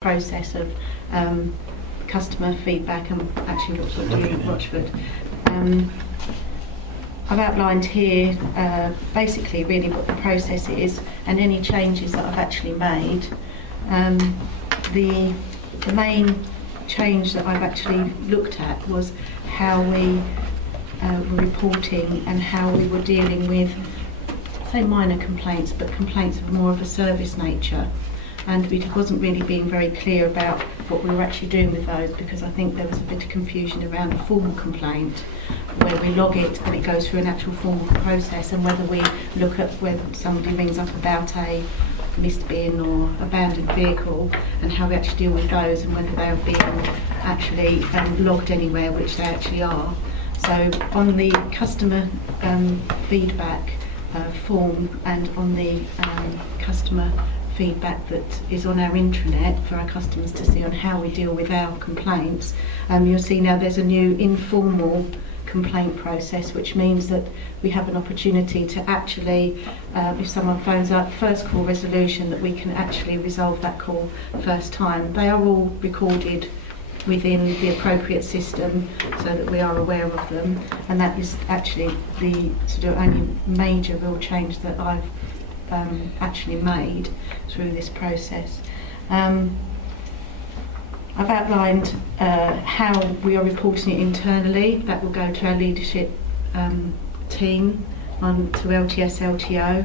process of customer feedback and actually what's what do you at Rochford. I've outlined here basically really what the process is and any changes that I've actually made. The main change that I've actually looked at was how we were reporting and how we were dealing with, say, minor complaints, but complaints of more of a service nature. And we wasn't really being very clear about what we were actually doing with those, because I think there was a bit of confusion around a formal complaint where we log it and it goes through an actual formal process, and whether we look at whether somebody rings up about a missed bin or abandoned vehicle and how we actually deal with those and whether they are being actually logged anywhere, which they actually are. So on the customer feedback form and on the customer feedback that is on our intranet for our customers to see on how we deal with our complaints, you'll see now there's a new informal complaint process, which means that we have an opportunity to actually, if someone phones up, first call resolution, that we can actually resolve that call first time. They are all recorded within the appropriate system so that we are aware of them, and that is actually the sort of only major real change that I've actually made through this process. I've outlined how we are reporting it internally. That will go to our leadership team, on to LTS LTO,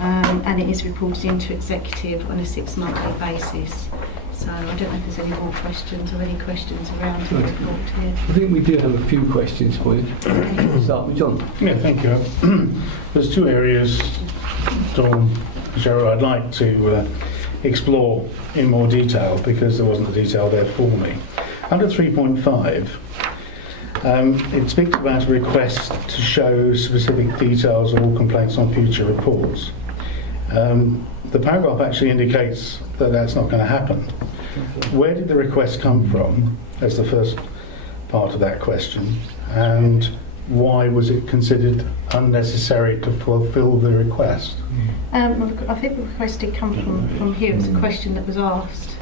and it is reported into executive on a 6-monthly basis. So I don't know if there's any more questions or any questions around the report here. I think we do have a few questions for you. Start with John. Yeah, thank you. There's two areas, Dawn, Cheryl, I'd like to explore in more detail, because there wasn't the detail there for me. Under 3.5, it speaks about a request to show specific details of all complaints on future reports. The paragraph actually indicates that that's not going to happen. Where did the request come from, as the first part of that question, and why was it considered unnecessary to fulfil the request? I think the request did come from here. It was a question that was asked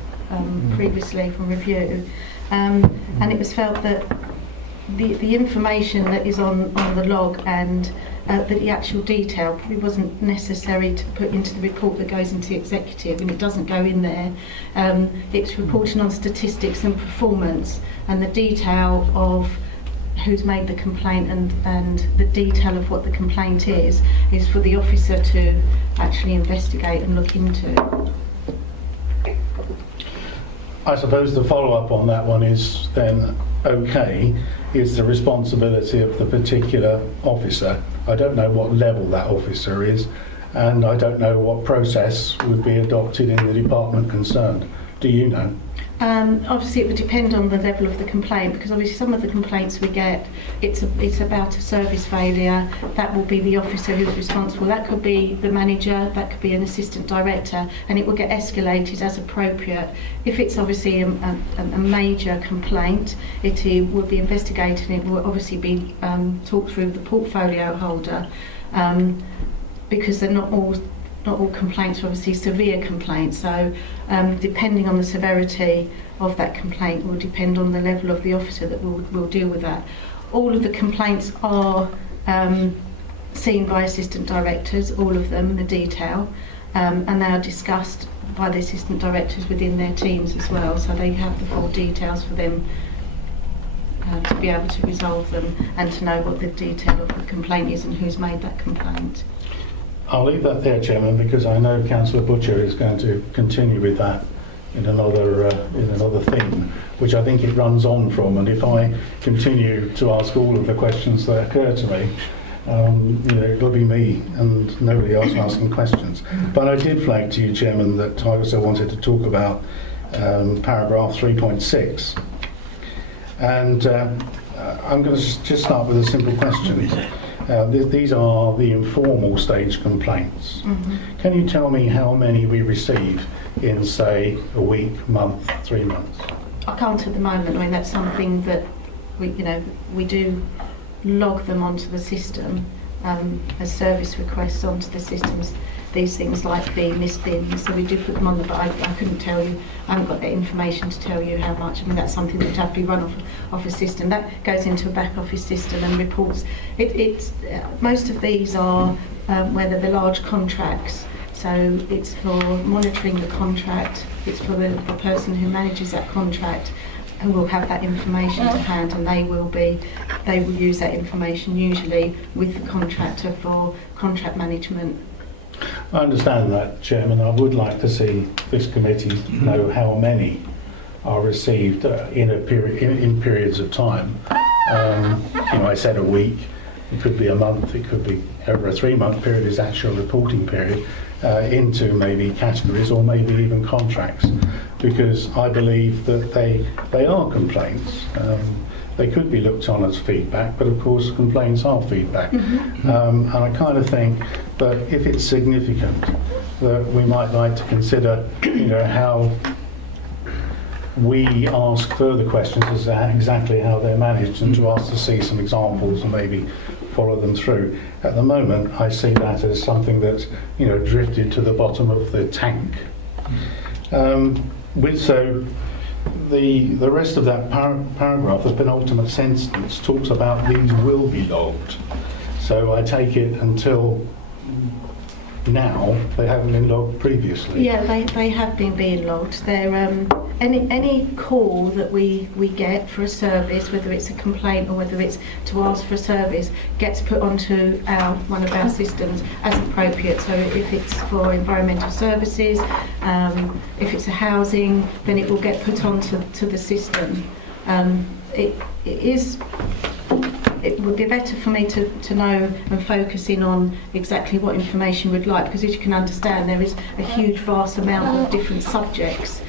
previously from review, and it was felt that the information that is on the log and the actual detail probably wasn't necessary to put into the report that goes into the executive, and it doesn't go in there. It's reporting on statistics and performance, and the detail of who's made the complaint and the detail of what the complaint is for the officer to actually investigate and look into. I suppose the follow-up on that one is then, okay, is the responsibility of the particular officer. I don't know what level that officer is, and I don't know what process would be adopted in the department concerned. Do you know? Obviously it would depend on the level of the complaint, because obviously some of the complaints we get, it's about a service failure. That will be the officer who's responsible. That could be the manager, that could be an assistant director, and it will get escalated as appropriate. If it's obviously a major complaint, it will be investigated, and it will obviously be talked through the portfolio holder, because they're not all complaints are obviously severe complaints, so depending on the severity of that complaint will depend on the level of the officer that will deal with that. All of the complaints are seen by assistant directors, all of them, the detail, and they are discussed by the assistant directors within their teams as well, so they have the full details for them to be able to resolve them and to know what the detail of the complaint is and who's made that complaint. I'll leave that there, Chairman, because I know Councillor Butcher is going to continue with that in another theme, which I think it runs on from. And if I continue to ask all of the questions that occur to me, it'll be me and nobody else asking questions. But I did flag to you, Chairman, that I also wanted to talk about paragraph 3.6. And I'm going to just start with a simple question. These are the informal stage complaints. Mm-hmm. Can you tell me how many we receive in, say, a week, month, 3 months? I can't at the moment. I mean, that's something that we do log them onto the system as service requests onto the systems. these things like being missed bins, so we do put them on but I couldn't tell you, I haven't got the information to tell you how much. I mean, that's something that would have to be run off a system. That goes into a back office system and reports. Most of these are whether they're large contracts, so it's for monitoring the contract, it's for the person who manages that contract, who will have that information to hand, and they will use that information usually with the contractor for contract management. I understand that, Chairman. I would like to see this committee know how many are received in periods of time. I said a week. It could be a month. It could be over a 3-month period is actual reporting period into maybe categories or maybe even contracts, because I believe that they are complaints. They could be looked on as feedback, but of course complaints are feedback. And I kind of think that if it's significant, that we might like to consider, how we ask further questions as to exactly how they're managed, and to ask to see some examples and maybe follow them through. At the moment, I see that as something that's drifted to the bottom of the tank. The rest of that paragraph, the penultimate sentence, talks about these will be logged. So I take it until now they haven't been logged previously. Yeah, they have been being logged. They're any call that we get for a service, whether it's a complaint or whether it's to ask for a service, gets put onto one of our systems as appropriate. So if it's for environmental services, if it's a housing, then it will get put onto the system. It would be better for me to know and focus in on exactly what information we'd like, because as you can understand, there is a huge, vast amount of different subjects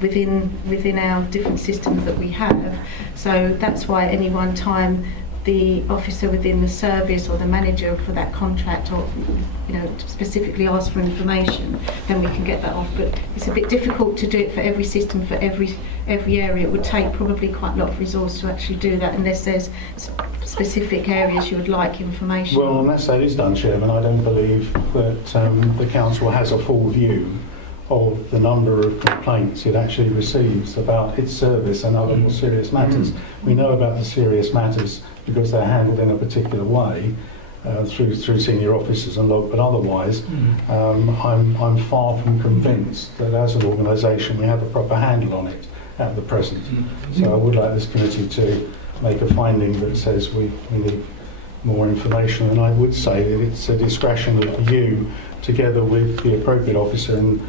within our different systems that we have. So that's why at any one time the officer within the service or the manager for that contract, or specifically ask for information, then we can get that off. But it's a bit difficult to do it for every system, for every area. It would take probably quite a lot of resource to actually do that, unless there's specific areas you would like information. Well, unless that is done, Chairman, I don't believe that the council has a full view of the number of complaints it actually receives about its service and other more serious matters. We know about the serious matters because they're handled in a particular way through senior officers and logged, but otherwise I'm far from convinced that as an organisation we have a proper handle on it at the present. So I would like this committee to make a finding that says we need more information, and I would say that it's a discretion of you, together with the appropriate officer in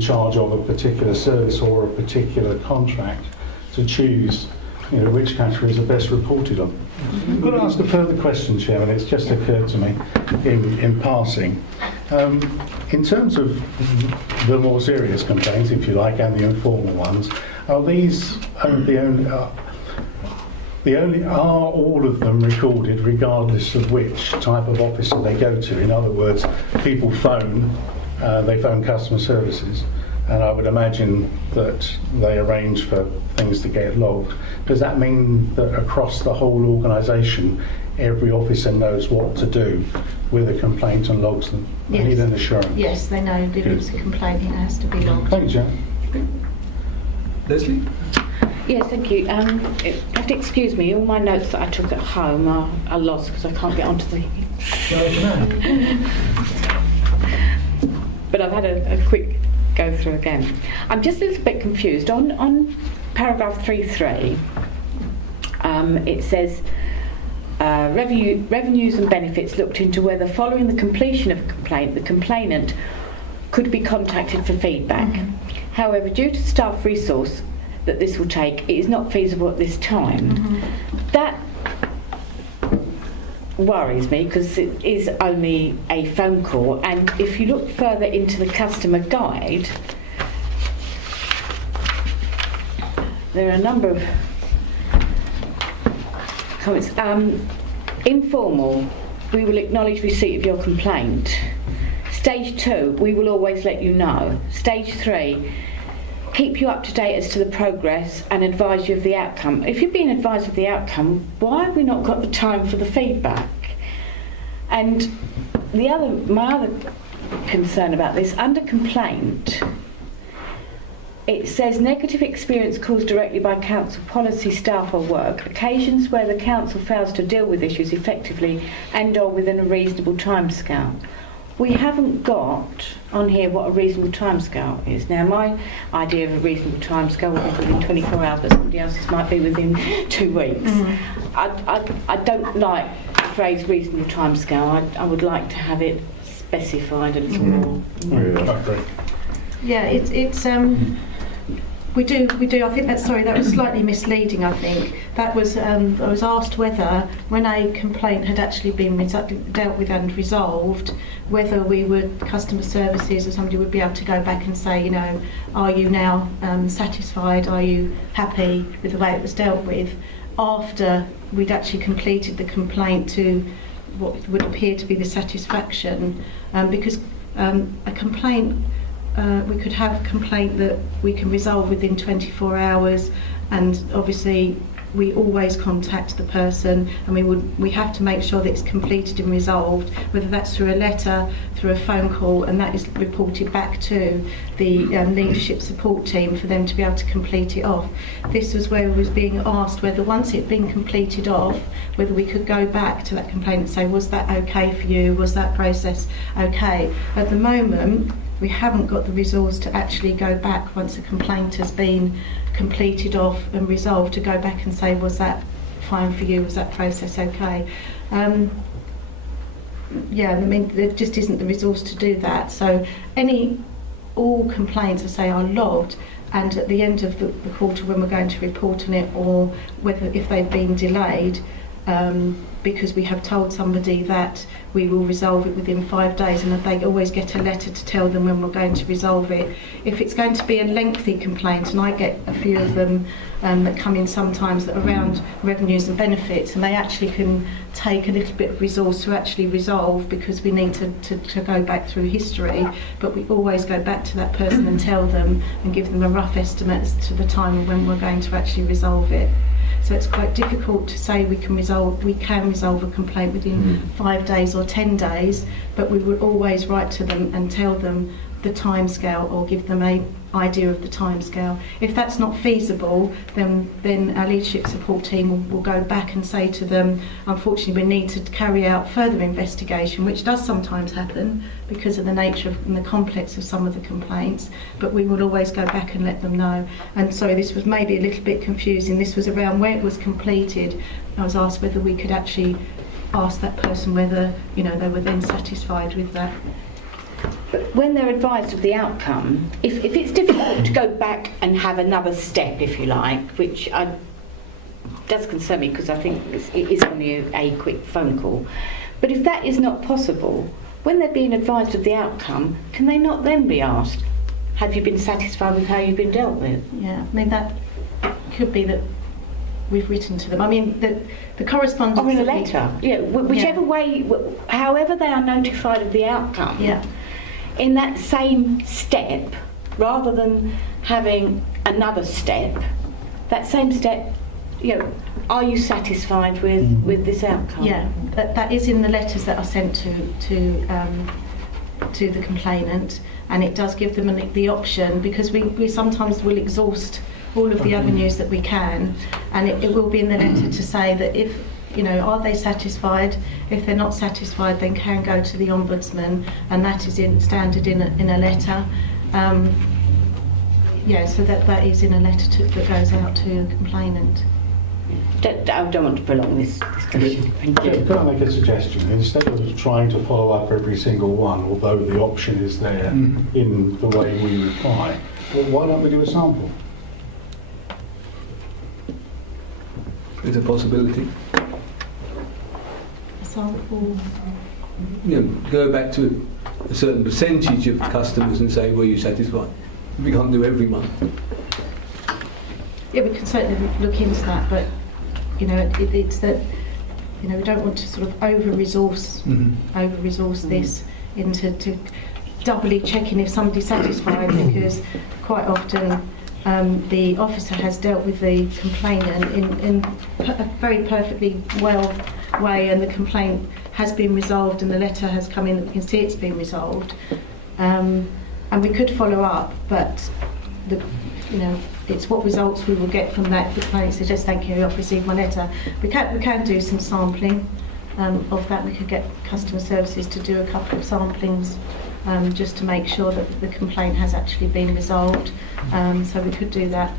charge of a particular service or a particular contract, to choose which categories are best reported on. I'm going to ask a further question, Chairman. It's just occurred to me in passing. In terms of the more serious complaints, if you like, and the informal ones, are these are all of them recorded regardless of which type of officer they go to? In other words, people they phone customer services, and I would imagine that they arrange for things to get logged. Does that mean that across the whole organisation, every officer knows what to do with a complaint and logs them? Yes. I need an assurance. Yes, they know if it's a complaint, it has to be logged. Thank you, Chair. Leslie? Yes, thank you. You have to excuse me, all my notes that I took at home are lost because I can't get onto the... But I've had a quick go through again. I'm just a little bit confused. On paragraph 3.3, it says revenues and benefits looked into whether following the completion of a complaint, the complainant could be contacted for feedback. However, due to staff resource that this will take, it is not feasible at this time. That worries me because it is only a phone call, and if you look further into the customer guide, there are a number of comments. Informal, we will acknowledge receipt of your complaint. Stage 2, we will always let you know. Stage 3, keep you up to date as to the progress and advise you of the outcome. If you're being advised of the outcome, why have we not got the time for the feedback? And my other concern about this. Under complaint, it says negative experience caused directly by council policy, staff or work, occasions where the council fails to deal with issues effectively and or within a reasonable timescale. We haven't got on here what a reasonable timescale is. Now, my idea of a reasonable timescale would be within 24 hours, but somebody else's might be within 2 weeks. I don't like the phrase reasonable timescale. I would like to have it specified a little more. I agree. Yeah, it's we do. I think that was slightly misleading. I think that was I was asked whether, when a complaint had actually been dealt with and resolved, whether we would, customer services or somebody would be able to go back and say, you know, are you now satisfied? Are you happy with the way it was dealt with? After we'd actually completed the complaint to what would appear to be the satisfaction, because a complaint. We could have a complaint that we can resolve within 24 hours, and obviously we always contact the person, and we have to make sure that it's completed and resolved, whether that's through a letter, through a phone call, and that is reported back to the leadership support team for them to be able to complete it off. This was where we was being asked whether, once it had been completed off, whether we could go back to that complaint and say, was that okay for you? Was that process okay? At the moment, we haven't got the resource to actually go back once a complaint has been completed off and resolved, to go back and say, was that fine for you? Was that process okay? Yeah, I mean, there just isn't the resource to do that. So all complaints, I say, are logged, and at the end of the quarter, when we're going to report on it, or whether if they've been delayed, because we have told somebody that we will resolve it within 5 days, and that they always get a letter to tell them when we're going to resolve it. If it's going to be a lengthy complaint, and I get a few of them that come in sometimes that are around revenues and benefits, and they actually can take a little bit of resource to actually resolve, because we need to go back through history, but we always go back to that person and tell them and give them a rough estimate as to the time when we're going to actually resolve it. So it's quite difficult to say we can resolve a complaint within 5 days or 10 days, but we would always write to them and tell them the timescale, or give them a idea of the timescale. If that's not feasible, then our leadership support team will go back and say to them, unfortunately we need to carry out further investigation, which does sometimes happen because of the nature and the complex of some of the complaints, but we will always go back and let them know. And sorry, this was maybe a little bit confusing. This was around where it was completed. I was asked whether we could actually ask that person whether, you know, they were then satisfied with that. But when they're advised of the outcome, if it's difficult to go back and have another step, if you like, which does concern me, because I think it is only a quick phone call, but if that is not possible, when they're being advised of the outcome, can they not then be asked, have you been satisfied with how you've been dealt with? Yeah, I mean, that could be that we've written to them. I mean, the correspondence... Or in a letter, whichever way, however they are notified of the outcome. Yeah. In that same step, rather than having another step, that same step, you know, are you satisfied with this outcome? Yeah, that is in the letters that are sent to the complainant, and it does give them the option, because we sometimes will exhaust all of the avenues that we can, and it will be in the letter to say that if, you know, are they satisfied? If they're not satisfied, then can go to the Ombudsman, and that is standard in a letter. So that is in a letter that goes out to the complainant. I don't want to prolong this discussion. Thank you. Can I make a suggestion? Instead of trying to follow up every single one, although the option is there in the way we reply, well, why don't we do a sample? It's a possibility. Sample. You know, go back to a certain percentage of customers and say, were you satisfied? We can't do every month. Yeah, we can certainly look into that, but you know, it's that, you know, we don't want to sort of over-resource this into doubly checking if somebody's satisfied, because quite often the officer has dealt with the complainant in a very perfectly well way and the complaint has been resolved and the letter has come in that we can see it's been resolved, and we could follow up, but it's what results we will get from that. The client says, yes, thank you, I've received my letter. We can do some sampling of that. We could get customer services to do a couple of samplings just to make sure that the complaint has actually been resolved. So we could do that.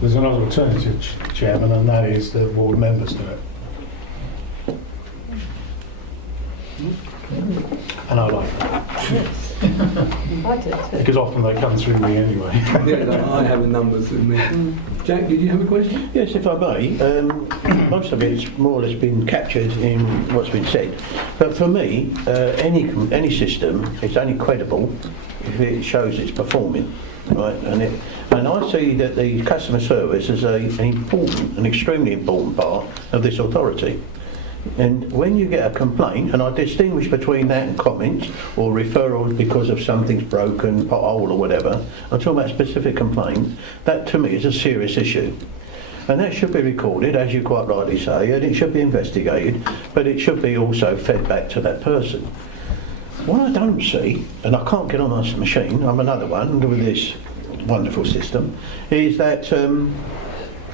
There's another alternative, Chairman, and that is that ward members do it. And I like that. Because often they come through me anyway. Yeah, I have a number through me. Jack, did you have a question? Yes, if I may. Most of it's more or less been captured in what's been said. But for me, any system is only credible if it shows it's performing. Right? And I see that the customer service is an extremely important part of this authority. And when you get a complaint, and I distinguish between that and comments or referrals because of something's broken, pothole or whatever, I'm talking about specific complaints, that to me is a serious issue. And that should be recorded, as you quite rightly say, and it should be investigated, but it should be also fed back to that person. What I don't see, and I can't get on my machine, I'm another one with this wonderful system, is that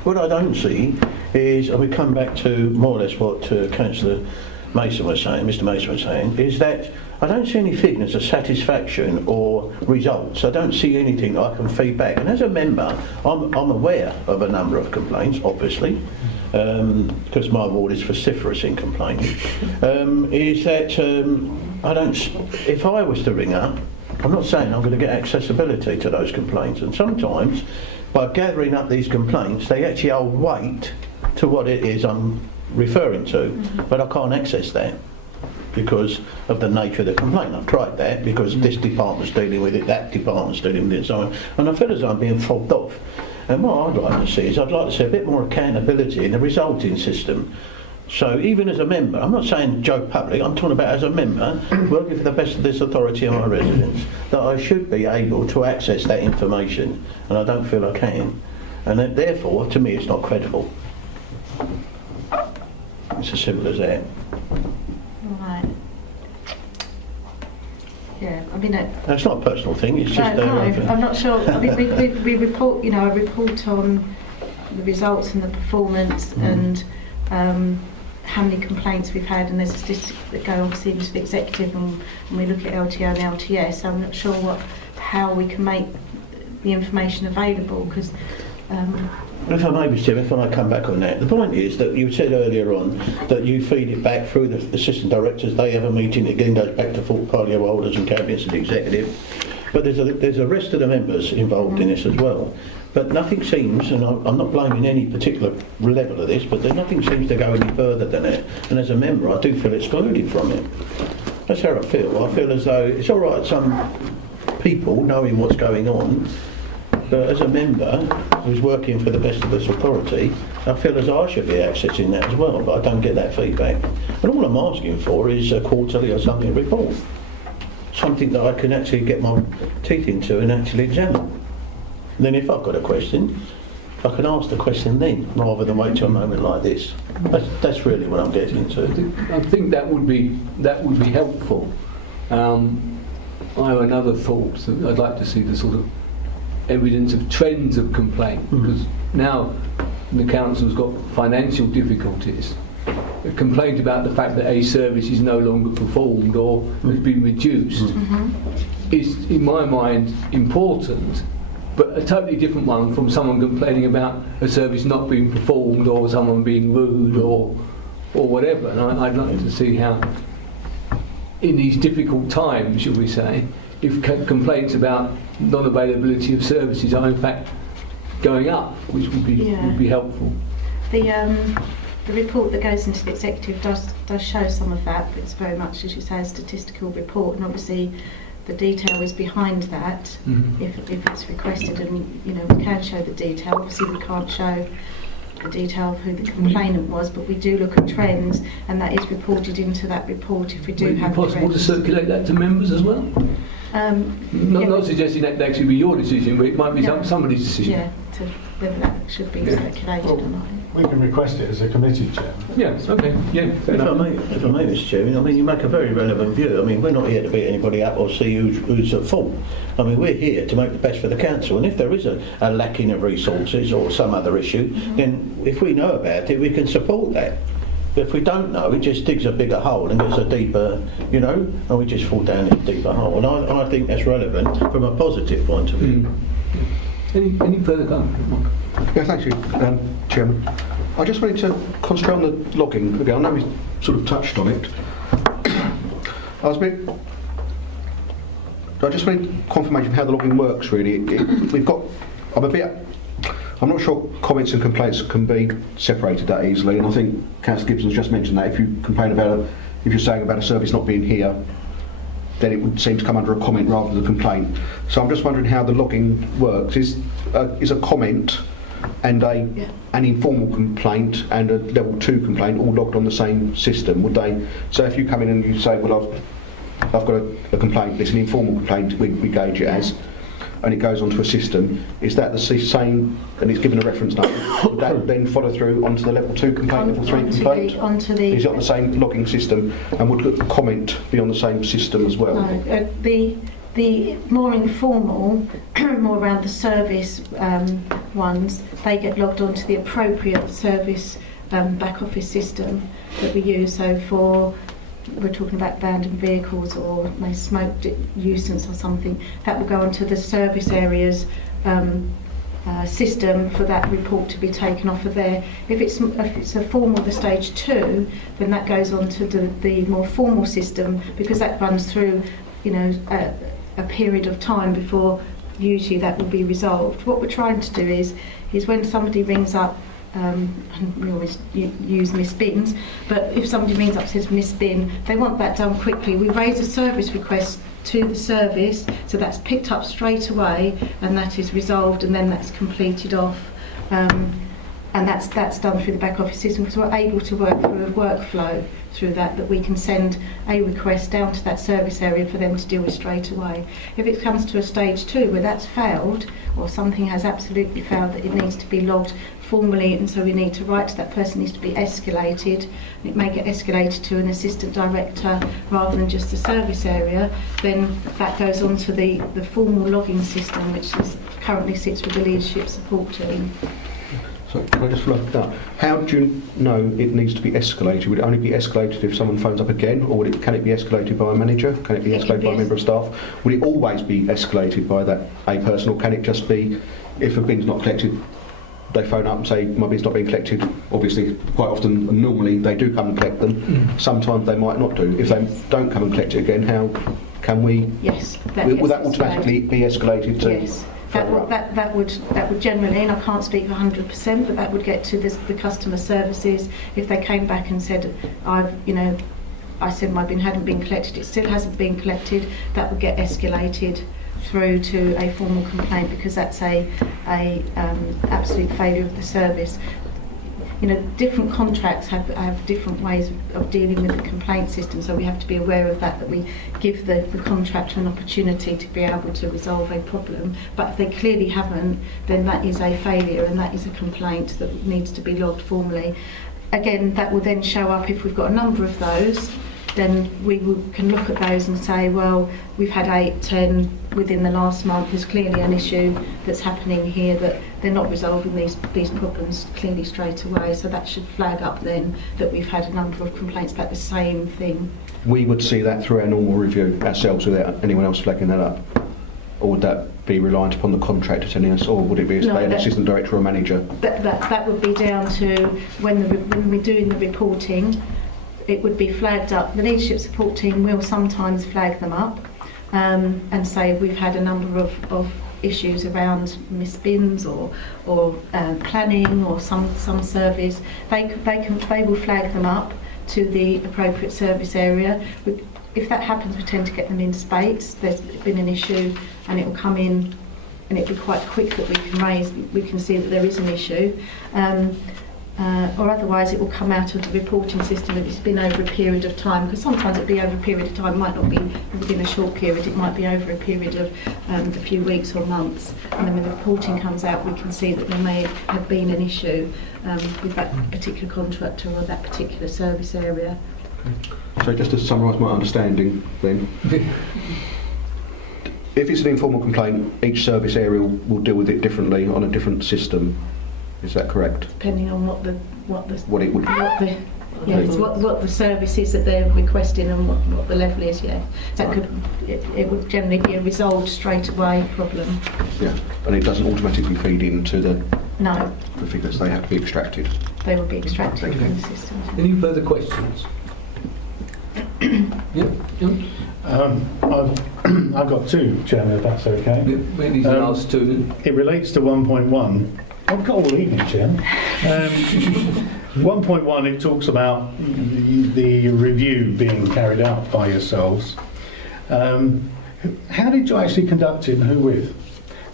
what I don't see is, and we come back to more or less what Councillor Mason was saying, Mr Mason was saying, is that I don't see any figures of satisfaction or results. I don't see anything I can feed back. And as a member, I'm aware of a number of complaints, obviously, because my ward is vociferous in complaints, is that if I was to ring up, I'm not saying I'm going to get accessibility to those complaints. And sometimes, by gathering up these complaints, they actually hold weight to what it is I'm referring to, but I can't access that because of the nature of the complaint. I've tried that because this department's dealing with it, that department's dealing with it, so on, and I feel as though I'm being fobbed off. And what I'd like to see is, I'd like to see a bit more accountability in the resulting system. So even as a member, I'm not saying Joe Public, I'm talking about as a member working for the best of this authority and my residents, that I should be able to access that information, and I don't feel I can. And that, therefore, to me, it's not credible. It's as simple as that. Right. Yeah, I mean... That's not a personal thing, it's just... no, I'm not sure. I mean, we report, a report on the results and the performance and how many complaints we've had, and there's statistics that go obviously into the executive, and we look at LTO and LTS. I'm not sure how we can make the information available, because... If I may, Mr. Chairman, if I may come back on that. The point is that you said earlier on that you feed it back through the assistant directors. They have a meeting, it again goes back to portfolio holders and cabinets and the executive. But there's a rest of the members involved in this as well. But nothing seems, and I'm not blaming any particular level of this, but nothing seems to go any further than it. And as a member, I do feel excluded from it. That's how I feel. I feel as though it's all right, some people knowing what's going on, but as a member who's working for the best of this authority, I feel as though I should be accessing that as well, but I don't get that feedback. And all I'm asking for is a quarterly or something report. Something that I can actually get my teeth into and actually examine. And then if I've got a question, I can ask the question then, rather than wait till a moment like this. That's really what I'm getting to. I think that would be helpful. I have another thought. That I'd like to see the sort of evidence of trends of complaint, because now the council's got financial difficulties. A complaint about the fact that a service is no longer performed or has been reduced is, in my mind, important, but a totally different one from someone complaining about a service not being performed or someone being rude or whatever. And I'd like to see how, in these difficult times, should we say, if complaints about non-availability of services are in fact going up, which would be helpful. The report that goes into the executive does show some of that, but it's very much, as you say, a statistical report, and obviously the detail is behind that if it's requested, and we can show the detail. Obviously we can't show the detail of who the complainant was, but we do look at trends, and that is reported into that report if we do have trends. Would it be possible to circulate that to members as well? Not suggesting that actually be your decision, but it might be somebody's decision. Yeah, to whether that should be circulated or not. We can request it as a committee, Chairman. Yes, okay, yeah, fair If I enough. may, Mr. Chairman, I mean, you make a very relevant view. I mean, we're not here to beat anybody up or see who's at fault. I mean, we're here to make the best for the council, and if there is a lacking of resources or some other issue, then if we know about it, we can support that. But if we don't know, it just digs a bigger hole and gets a deeper, and we just fall down in a deeper hole. And I think that's relevant from a positive point of view. Any further comment, Mark? Yeah, thank you, Chairman. I just wanted to concentrate on the logging again. I know we sort of touched on it. I just wanted confirmation of how the logging works, really. I'm not sure comments and complaints can be separated that easily, and I think Councillor Gibson's just mentioned that if you complain if you're saying about a service not being here, then it would seem to come under a comment rather than a complaint. So I'm just wondering how the logging works. Is a comment and an informal complaint and a level 2 complaint all logged on the same system? Would they? So if you come in and you say, well, I've got a complaint, it's an informal complaint, we gauge it as, and it goes onto a system, is that the same, and it's given a reference number, would that then follow through onto the level 2 complaint, level 3 complaint? Is it on the same logging system, and would the comment be on the same system as well? No, the more informal, more around the service ones, they get logged onto the appropriate service back office system that we use. So we're talking about abandoned vehicles or smoke nuisance or something, that will go onto the service areas system for that report to be taken off of there. If it's a formal, the stage 2, then that goes on to the more formal system, because that runs through a period of time before usually that will be resolved. What we're trying to do is when somebody rings up, and we always use Miss Bins, but if somebody rings up and says Miss Bin, they want that done quickly. We raise a service request to the service, so that's picked up straight away and that is resolved, and then that's completed off. And that's done through the back office system, because we're able to work through a workflow through that we can send a request down to that service area for them to deal with straight away. If it comes to a stage 2 where that's failed, or something has absolutely failed, that it needs to be logged formally, and so we need to write to that person, needs to be escalated, it may get escalated to an assistant director rather than just the service area, then that goes on to the formal logging system, which currently sits with the leadership support team. So can I just follow up? How do you know it needs to be escalated? Would it only be escalated if someone phones up again, or can it be escalated by a manager? Can it be escalated by a member of staff? Would it always be escalated by that a person, or can it just be if a bin's not collected, they phone up and say my bin's not being collected? Obviously, quite often, and normally they do come and collect them. Sometimes they might not do. If they don't come and collect it again, how can we? Yes. Will that automatically be escalated to? Yes. That would generally, and I can't speak for 100%, but that would get to the customer services. If they came back and said, I said my bin hadn't been collected, it still hasn't been collected, that would get escalated through to a formal complaint, because that's a absolute failure of the service. Different contracts have different ways of dealing with the complaint system, so we have to be aware of that we give the contractor an opportunity to be able to resolve a problem. But if they clearly haven't, then that is a failure and that is a complaint that needs to be logged formally. Again, that will then show up if we've got a number of those. Then we can look at those and say, well, we've had 8, 10 within the last month. There's clearly an issue that's happening here, that they're not resolving these problems clearly straight away. So that should flag up then that we've had a number of complaints about the same thing. We would see that through our normal review ourselves without anyone else flagging that up? Or would that be reliant upon the contractor telling us, or would it be an assistant director or manager? That would be down to when we're doing the reporting. It would be flagged up. The leadership support team will sometimes flag them up and say we've had a number of issues around missed bins or planning or some service. They will flag them up to the appropriate service area. If that happens, we tend to get them in spades. There's been an issue and it will come in and it'll be quite quick that we can see that there is an issue. or otherwise it will come out of the reporting system if it's been over a period of time, because sometimes it'll be over a period of time, it might not be within a short period, it might be over a period of a few weeks or months, and then when the reporting comes out we can see that there may have been an issue with that particular contractor or that particular service area. So just to summarise my understanding then, if it's an informal complaint, each service area will deal with it differently on a different system. Is that correct? Depending on what the service is that they're requesting and what the level is, yeah. That it would generally be a resolved straight away problem. Yeah. And it doesn't automatically feed into the figures, they have to be extracted. They will be extracted from the system. Any further questions? Yeah. I've got two, Chairman, if that's okay. Maybe the last two. It relates to 1.1. I've got all evening, Chairman. 1.1, it talks about the review being carried out by yourselves. How did you actually conduct it and who with?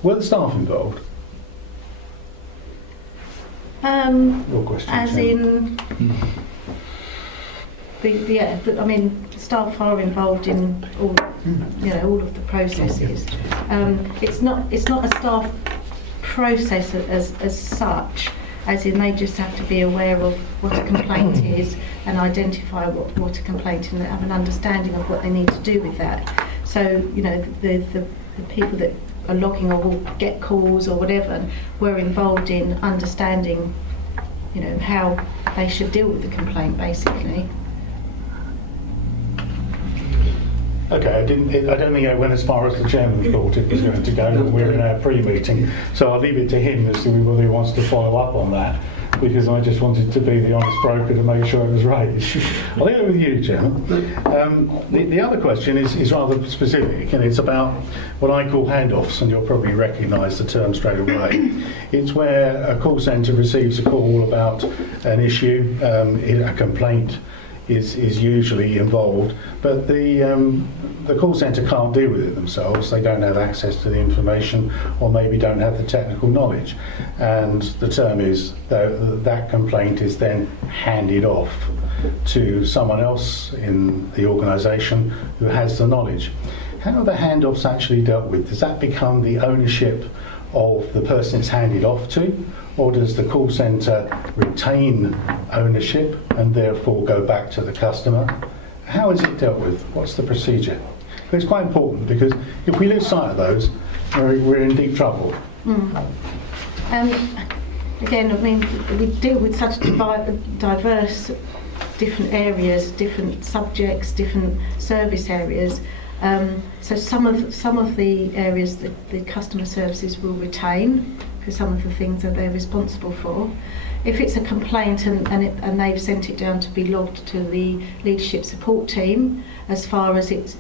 Were the staff involved? Your question, As Chairman. in staff are involved in all, all of the processes. It's not a staff process as such, as in they just have to be aware of what a complaint is and identify what a complaint and have an understanding of what they need to do with that. So the people that are logging or will get calls or whatever were involved in understanding how they should deal with the complaint basically. Okay, I don't think I went as far as the chairman thought it was going to go when we were in our pre-meeting. So I'll leave it to him as to whether he wants to follow up on that, because I just wanted to be the honest broker to make sure it was raised. I'll leave it with you, Chairman. The other question is rather specific, and it's about what I call handoffs, and you'll probably recognise the term straight away. It's where a call centre receives a call about an issue, a complaint is usually involved, but the call centre can't deal with it themselves. They don't have access to the information, or maybe don't have the technical knowledge. And the term is that complaint is then handed off to someone else in the organisation who has the knowledge. How are the handoffs actually dealt with? Does that become the ownership of the person it's handed off to, or does the call centre retain ownership and therefore go back to the customer? How is it dealt with? What's the procedure? It's quite important, because if we lose sight of those, we're in deep trouble. Again, we deal with such diverse different areas, different subjects, different service areas. So some of the areas that the customer services will retain, because some of the things that they're responsible for. If it's a complaint and they've sent it down to be logged to the leadership support team, as far as it's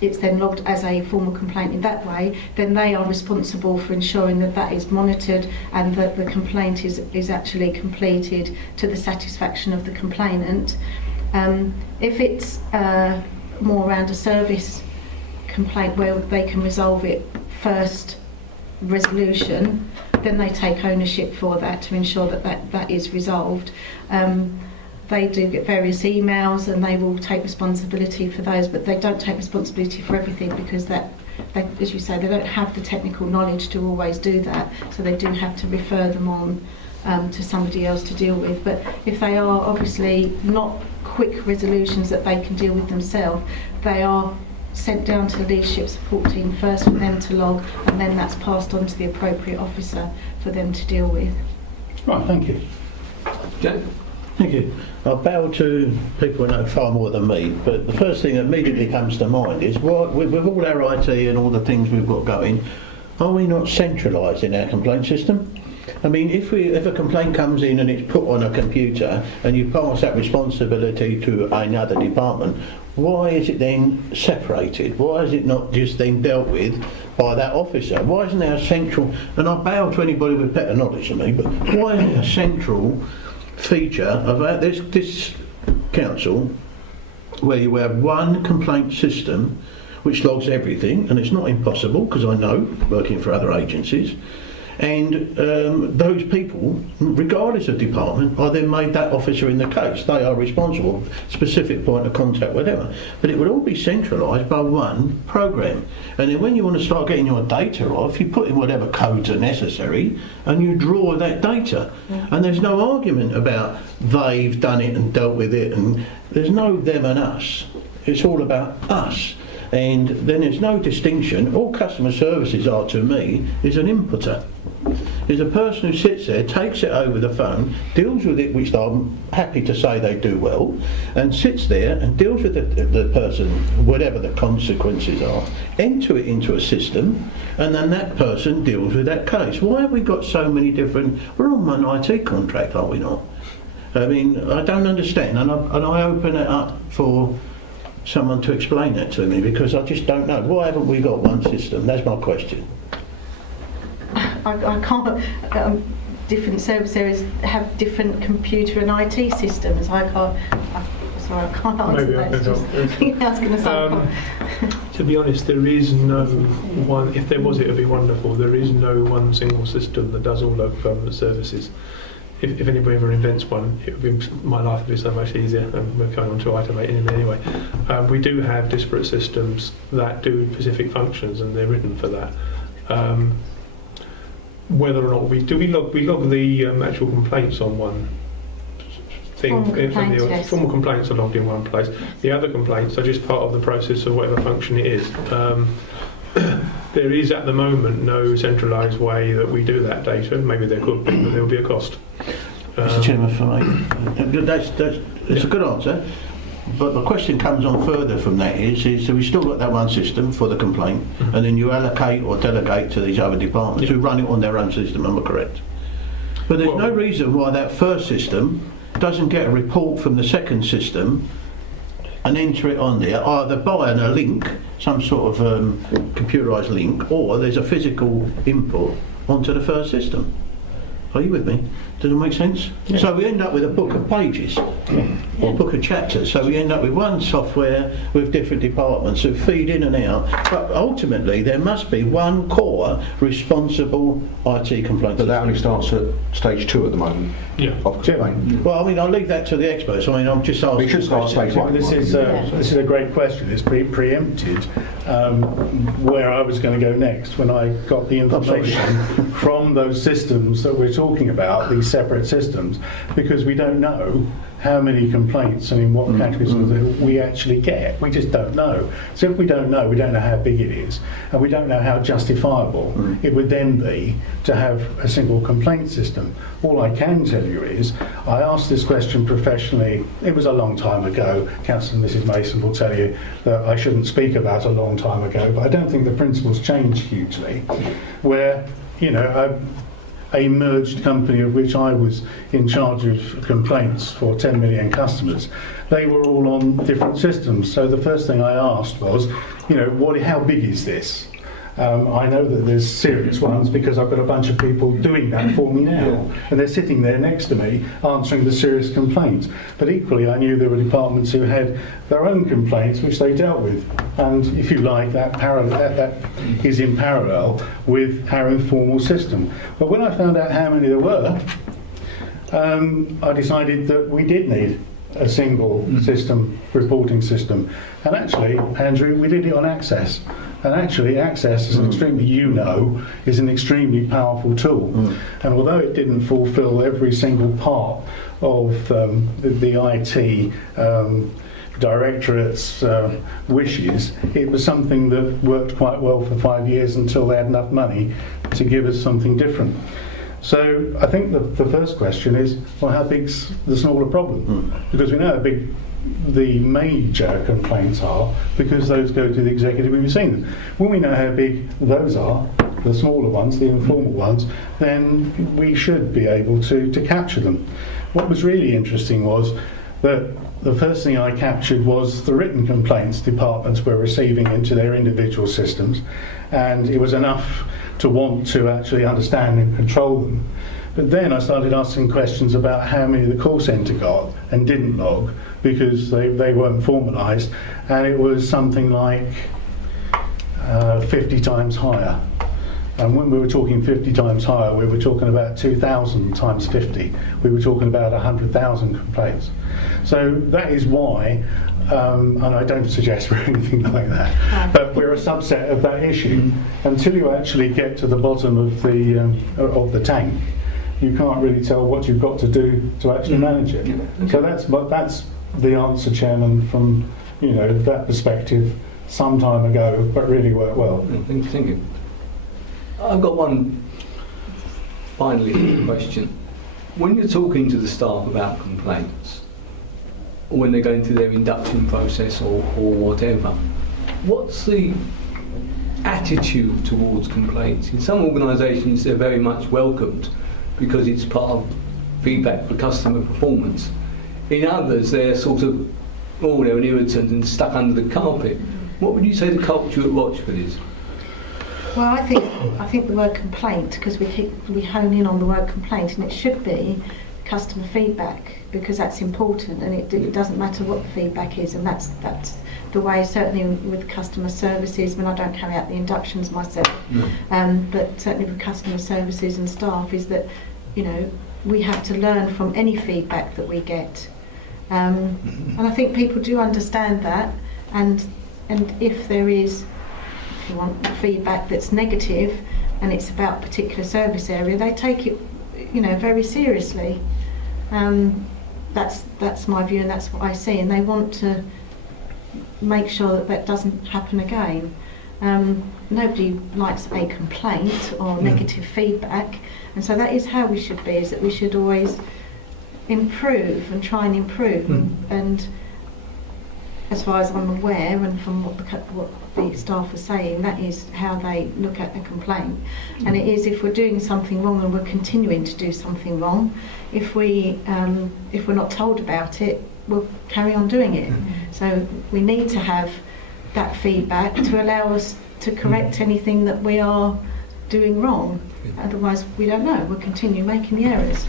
then logged as a formal complaint in that way, then they are responsible for ensuring that is monitored and that the complaint is actually completed to the satisfaction of the complainant. If it's more around a service complaint where they can resolve it first resolution, then they take ownership for that to ensure that is resolved. They do get various emails and they will take responsibility for those, but they don't take responsibility for everything, because as you say, they don't have the technical knowledge to always do that, so they do have to refer them on to somebody else to deal with. But if they are obviously not quick resolutions that they can deal with themselves, they are sent down to the leadership support team first for them to log, and then that's passed on to the appropriate officer for them to deal with. Right, thank you. Jack? Thank you. I bow to people who know far more than me, but the first thing that immediately comes to mind is, with all our IT and all the things we've got going, are we not centralising our complaint system? I mean, if a complaint comes in and it's put on a computer and you pass that responsibility to another department, why is it then separated? Why is it not just then dealt with by that officer? Why isn't there a central, and I bow to anybody with better knowledge than me, but why isn't there a central feature of this council where you have one complaint system which logs everything, and it's not impossible, because I know, working for other agencies, And those people, regardless of department, are then made that officer in the case. They are responsible, specific point of contact, whatever. But it would all be centralised by one program. And then when you want to start getting your data off, you put in whatever codes are necessary and you draw that data. And there's no argument about they've done it and dealt with it, and there's no them and us. It's all about us. And then there's no distinction. All customer services are, to me, is an inputter. Is a person who sits there, takes it over the phone, deals with it, which I'm happy to say they do well, and sits there and deals with the person, whatever the consequences are, enter it into a system, and then that person deals with that case. Why have we got so many different... We're on one IT contract, are we not? I mean, I don't understand, and I open it up for someone to explain that to me, because I just don't know. Why haven't we got one system? That's my question. I can't. Different service areas have different computer and IT systems. I can't answer Maybe I that. can help. I was going to say. To be honest, there is no one. If there was, it would be wonderful. There is no one single system that does all local government services. If anybody ever invents one, it would be, my life would be so much easier, and we're going on to automating it anyway. We do have disparate systems that do specific functions, and they're written for that. Whether or not we log the actual complaints on one thing. Formal complaints are logged in one place. The other complaints are just part of the process of whatever function it is. There is at the moment no centralised way that we do that data. Maybe there could be, but there will be a cost. Mr. Chairman, for me, that's a good answer. But the question comes on further from that is so we've still got that one system for the complaint, and then you allocate or delegate to these other departments who run it on their own system, am I correct? But there's no reason why that first system doesn't get a report from the second system and enter it on there, either by a link, some sort of computerised link, or there's a physical input onto the first system. Are you with me? Does it make sense? Yeah. So we end up with a book of pages or a book of chapters. So we end up with one software with different departments who feed in and out. But ultimately, there must be one core responsible IT complaint. But that only starts at stage 2 at the moment. Yeah. Of complaint. Well, I mean, I'll leave that to the experts. I mean, I'm just asking. We should start stage 1. This is a great question. It's preempted where I was going to go next when I got the information from those systems that we're talking about, these separate systems, because we don't know how many complaints and in what categories we actually get. We just don't know. So if we don't know how big it is, and we don't know how justifiable it would then be to have a single complaint system. All I can tell you is, I asked this question professionally. It was a long time ago. Councillor and Mrs Mason will tell you that I shouldn't speak about a long time ago, but I don't think the principles changed hugely. Where, you know, a merged company of which I was in charge of complaints for 10 million customers, they were all on different systems. So the first thing I asked was, you know, how big is this? I know that there's serious ones because I've got a bunch of people doing that for me now, and they're sitting there next to me answering the serious complaints. But equally, I knew there were departments who had their own complaints which they dealt with, and if you like, that is in parallel with our informal system. But when I found out how many there were, I decided that we did need a single system, reporting system. And actually, Andrew, we did it on Access. And actually, Access is an extremely powerful tool. And although it didn't fulfil every single part of the IT directorate's wishes, it was something that worked quite well for 5 years until they had enough money to give us something different. So I think the first question is, well, how big's the smaller problem? Because we know how big the major complaints are, because those go to the executive, we've seen them. When we know how big those are, the smaller ones, the informal ones, then we should be able to capture them. What was really interesting was that the first thing I captured was the written complaints departments were receiving into their individual systems, and it was enough to want to actually understand and control them. But then I started asking questions about how many the call centre got and didn't log, because they weren't formalised, and it was something like 50 times higher. And when we were talking 50 times higher, we were talking about 2,000 times 50. We were talking about 100,000 complaints. So that is why, and I don't suggest we're anything like that, but we're a subset of that issue. Until you actually get to the bottom of the tank, you can't really tell what you've got to do to actually manage it. So that's the answer, Chairman, from that perspective some time ago, but really worked well. Thank you. I've got one finally question. When you're talking to the staff about complaints, or when they're going through their induction process or whatever, what's the attitude towards complaints? In some organisations they're very much welcomed because it's part of feedback for customer performance. In others they're sort of, they're an irritant and stuck under the carpet. What would you say the culture at Rochford is? Well, I think the word complaint, because we hone in on the word complaint, and it should be customer feedback, because that's important, and it doesn't matter what the feedback is, and that's the way, certainly with customer services, when I don't carry out the inductions myself, but certainly with customer services and staff, is that we have to learn from any feedback that we get, and I think people do understand that, and if there is, if you want feedback that's negative and it's about a particular service area, they take it very seriously. That's my view, and that's what I see, and they want to make sure that doesn't happen again. Nobody likes a complaint or negative feedback, and so that is how we should be, is that we should always improve and try and improve, and as far as I'm aware, and from what the staff are saying, that is how they look at a complaint. And it is, if we're doing something wrong and we're continuing to do something wrong, if we're not told about it, we'll carry on doing it. So we need to have that feedback to allow us to correct anything that we are doing wrong. Otherwise, we don't know. We'll continue making the errors.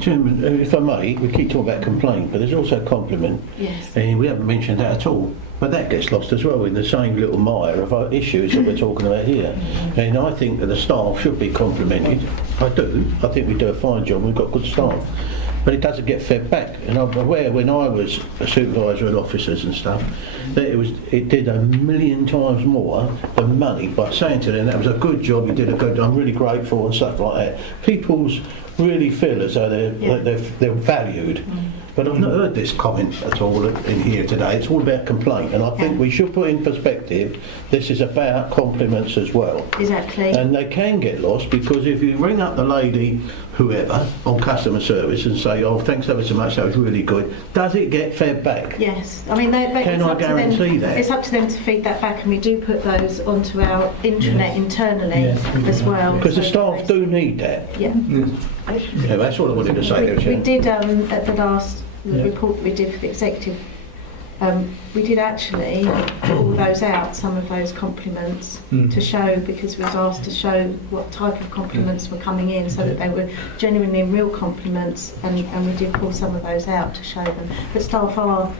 Chairman, if I may, we keep talking about complaint, but there's also compliment. Yes. And we haven't mentioned that at all. But that gets lost as well in the same little mire of our issues that we're talking about here. And I think that the staff should be complimented. I do. I think we do a fine job. We've got good staff. But it doesn't get fed back. And I'm aware when I was a supervisor of officers and stuff, that it did 1,000,000 times more than money by saying to them, that was a good job, you did a good job, I'm really grateful and stuff like that. People's really feel as though they're valued. But I've not heard this comment at all in here today. It's all about complaint, and I think we should put in perspective this is about compliments as well. Exactly. And they can get lost, because if you ring up the lady, whoever, on customer service and say, oh, thanks ever so much, that was really good, does it get fed back? Yes. I mean, can I guarantee that? It's up to them to feed that back, and we do put those onto our intranet internally as well. Because the staff do need that. Yeah. Yeah, that's what I wanted to say there, We Chair. did at the last report we did for the executive. We did actually put all those out, some of those compliments, to show, because we was asked to show what type of compliments were coming in, so that they were genuinely real compliments, and we did pull some of those out to show them. But staff are,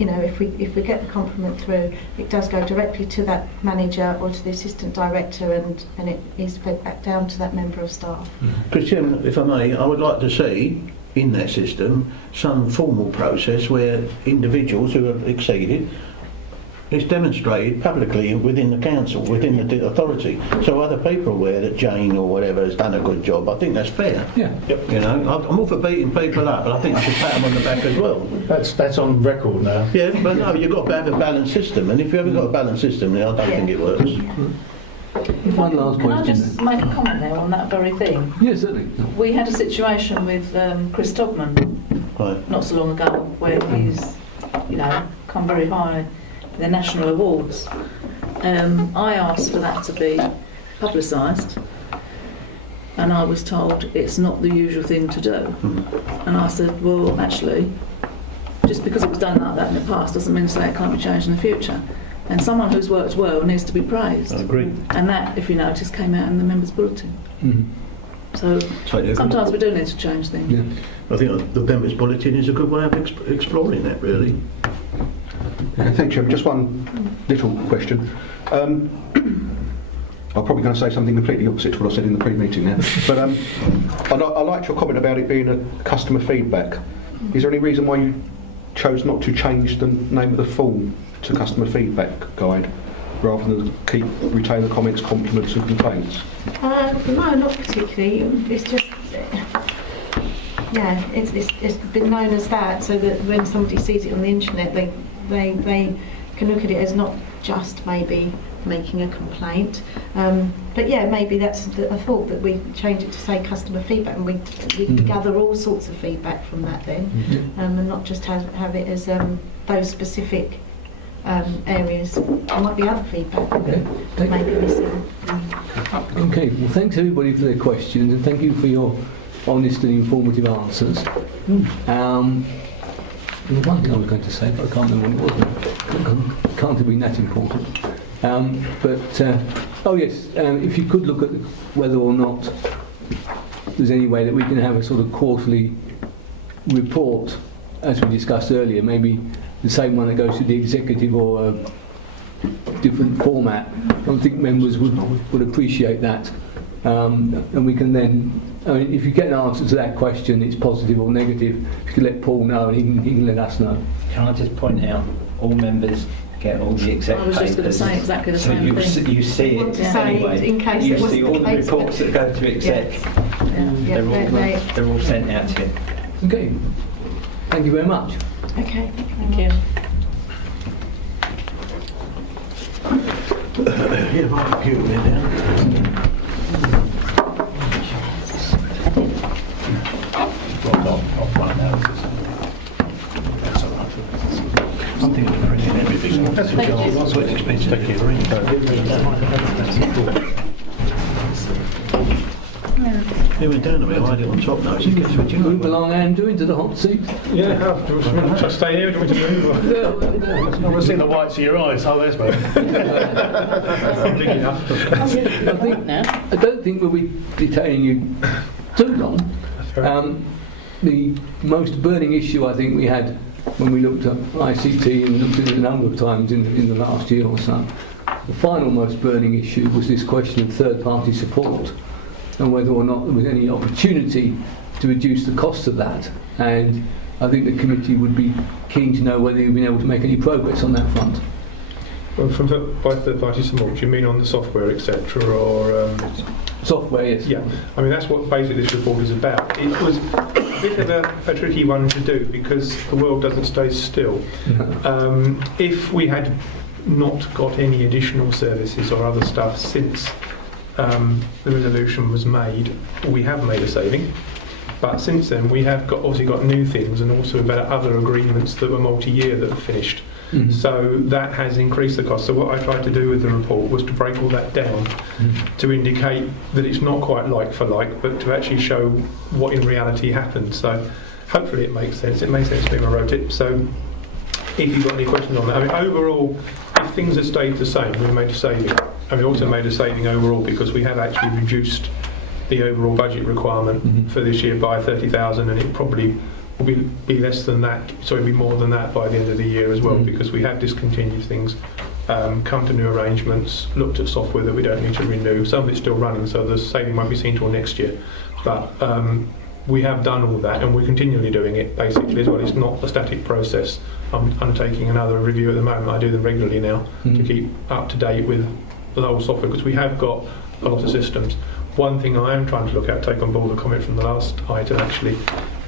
if we get the compliment through, it does go directly to that manager or to the assistant director, and it is fed back down to that member of staff. Christian, if I may, I would like to see in that system some formal process where individuals who have exceeded is demonstrated publicly within the council, within the authority, so other people are aware that Jane or whatever has done a good job. I think that's fair. Yeah. I'm all for beating people up, but I think I should pat them on the back as well. That's on record now. Yeah, but no, you've got to have a balanced system, and if you haven't got a balanced system, then I don't think it works. One last Can I question. just make a comment there on that very thing? Yes, certainly. We had a situation with Chris Dogman Right. not so long ago, where he's, come very high in the national awards. I asked for that to be publicised, and I was told it's not the usual thing to do. And I said, well, actually, just because it was done like that in the past doesn't mean to say it can't be changed in the future. And someone who's worked well needs to be praised. I agree. And that, if you notice, came out in the members' bulletin. So sometimes we do need to change things. Yeah. I think the members' bulletin is a good way of exploring that, really. Okay, thank you. Just one little question. I'm probably going to say something completely opposite to what I said in the pre-meeting now. But I liked your comment about it being a customer feedback. Is there any reason why you chose not to change the name of the form to customer feedback guide rather than retain the comments, compliments and complaints? No, not particularly. It's just, yeah, it's been known as that, so that when somebody sees it on the internet, they can look at it as not just maybe making a complaint. But yeah, maybe that's a thought, that we change it to say customer feedback, and we gather all sorts of feedback from that then, and not just have it as those specific areas. There might be other feedback that may be missing. Okay, well, thanks everybody for their questions, and thank you for your honest and informative answers. There was one thing I was going to say, but I can't remember what it was. Can't have been that important. Oh yes, if you could look at whether or not there's any way that we can have a sort of quarterly report, as we discussed earlier, maybe the same one that goes to the executive or a different format. I think members would appreciate that. And we can then, I mean, if you get an answer to that question, it's positive or negative, if you can let Paul know, and he can let us know. Can I just point out, all members get all the exec papers. I was just going to say exactly the same thing. So you see it anyway. In case you it wasn't see all the case, reports that go to exec. They're all sent out to you. Okay. Thank you very much. Okay. Thank you. Yeah, my computer went down. I'm thinking of printing everything. That's what That's what it's expensive. Take it It went down a bit. I had it on top now. So it gets switching. Move along, Andrew, into the hot seat. Yeah, shall I stay here? Do you want me to move? I was seeing the whites of your eyes. Oh, there's one. I'm big enough. I don't think we'll be detaining you too long. The most burning issue I think we had when we looked at ICT and looked at it a number of times in the last year or so, the final most burning issue was this question of third-party support and whether or not there was any opportunity to reduce the cost of that. And I think the committee would be keen to know whether you've been able to make any progress on that front. Well, by third-party support, do you mean on the software, etc., or software? Yes. Yeah. I mean, that's what basically this report is about. It was a bit of a tricky one to do because the world doesn't stay still. If we had not got any additional services or other stuff since the resolution was made, we have made a saving. But since then, we have obviously got new things, and also about other agreements that were multi-year that have finished. So that has increased the cost. So what I tried to do with the report was to break all that down to indicate that it's not quite like for like, but to actually show what in reality happened. So hopefully it makes sense. It makes sense to me when I wrote it. So if you've got any questions on that, I mean, overall, if things had stayed the same, we made a saving. And we also made a saving overall because we have actually reduced the overall budget requirement for this year by 30,000, and it probably will be less than that, so it'll be more than that by the end of the year as well, because we have discontinued things, come to new arrangements, looked at software that we don't need to renew. Some of it's still running, so the saving won't be seen till next year. But we have done all that, and we're continually doing it basically as well. It's not a static process. I'm undertaking another review at the moment. I do them regularly now to keep up to date with the whole software, because we have got a lot of systems. One thing I am trying to look at, take on board the comment from the last item actually,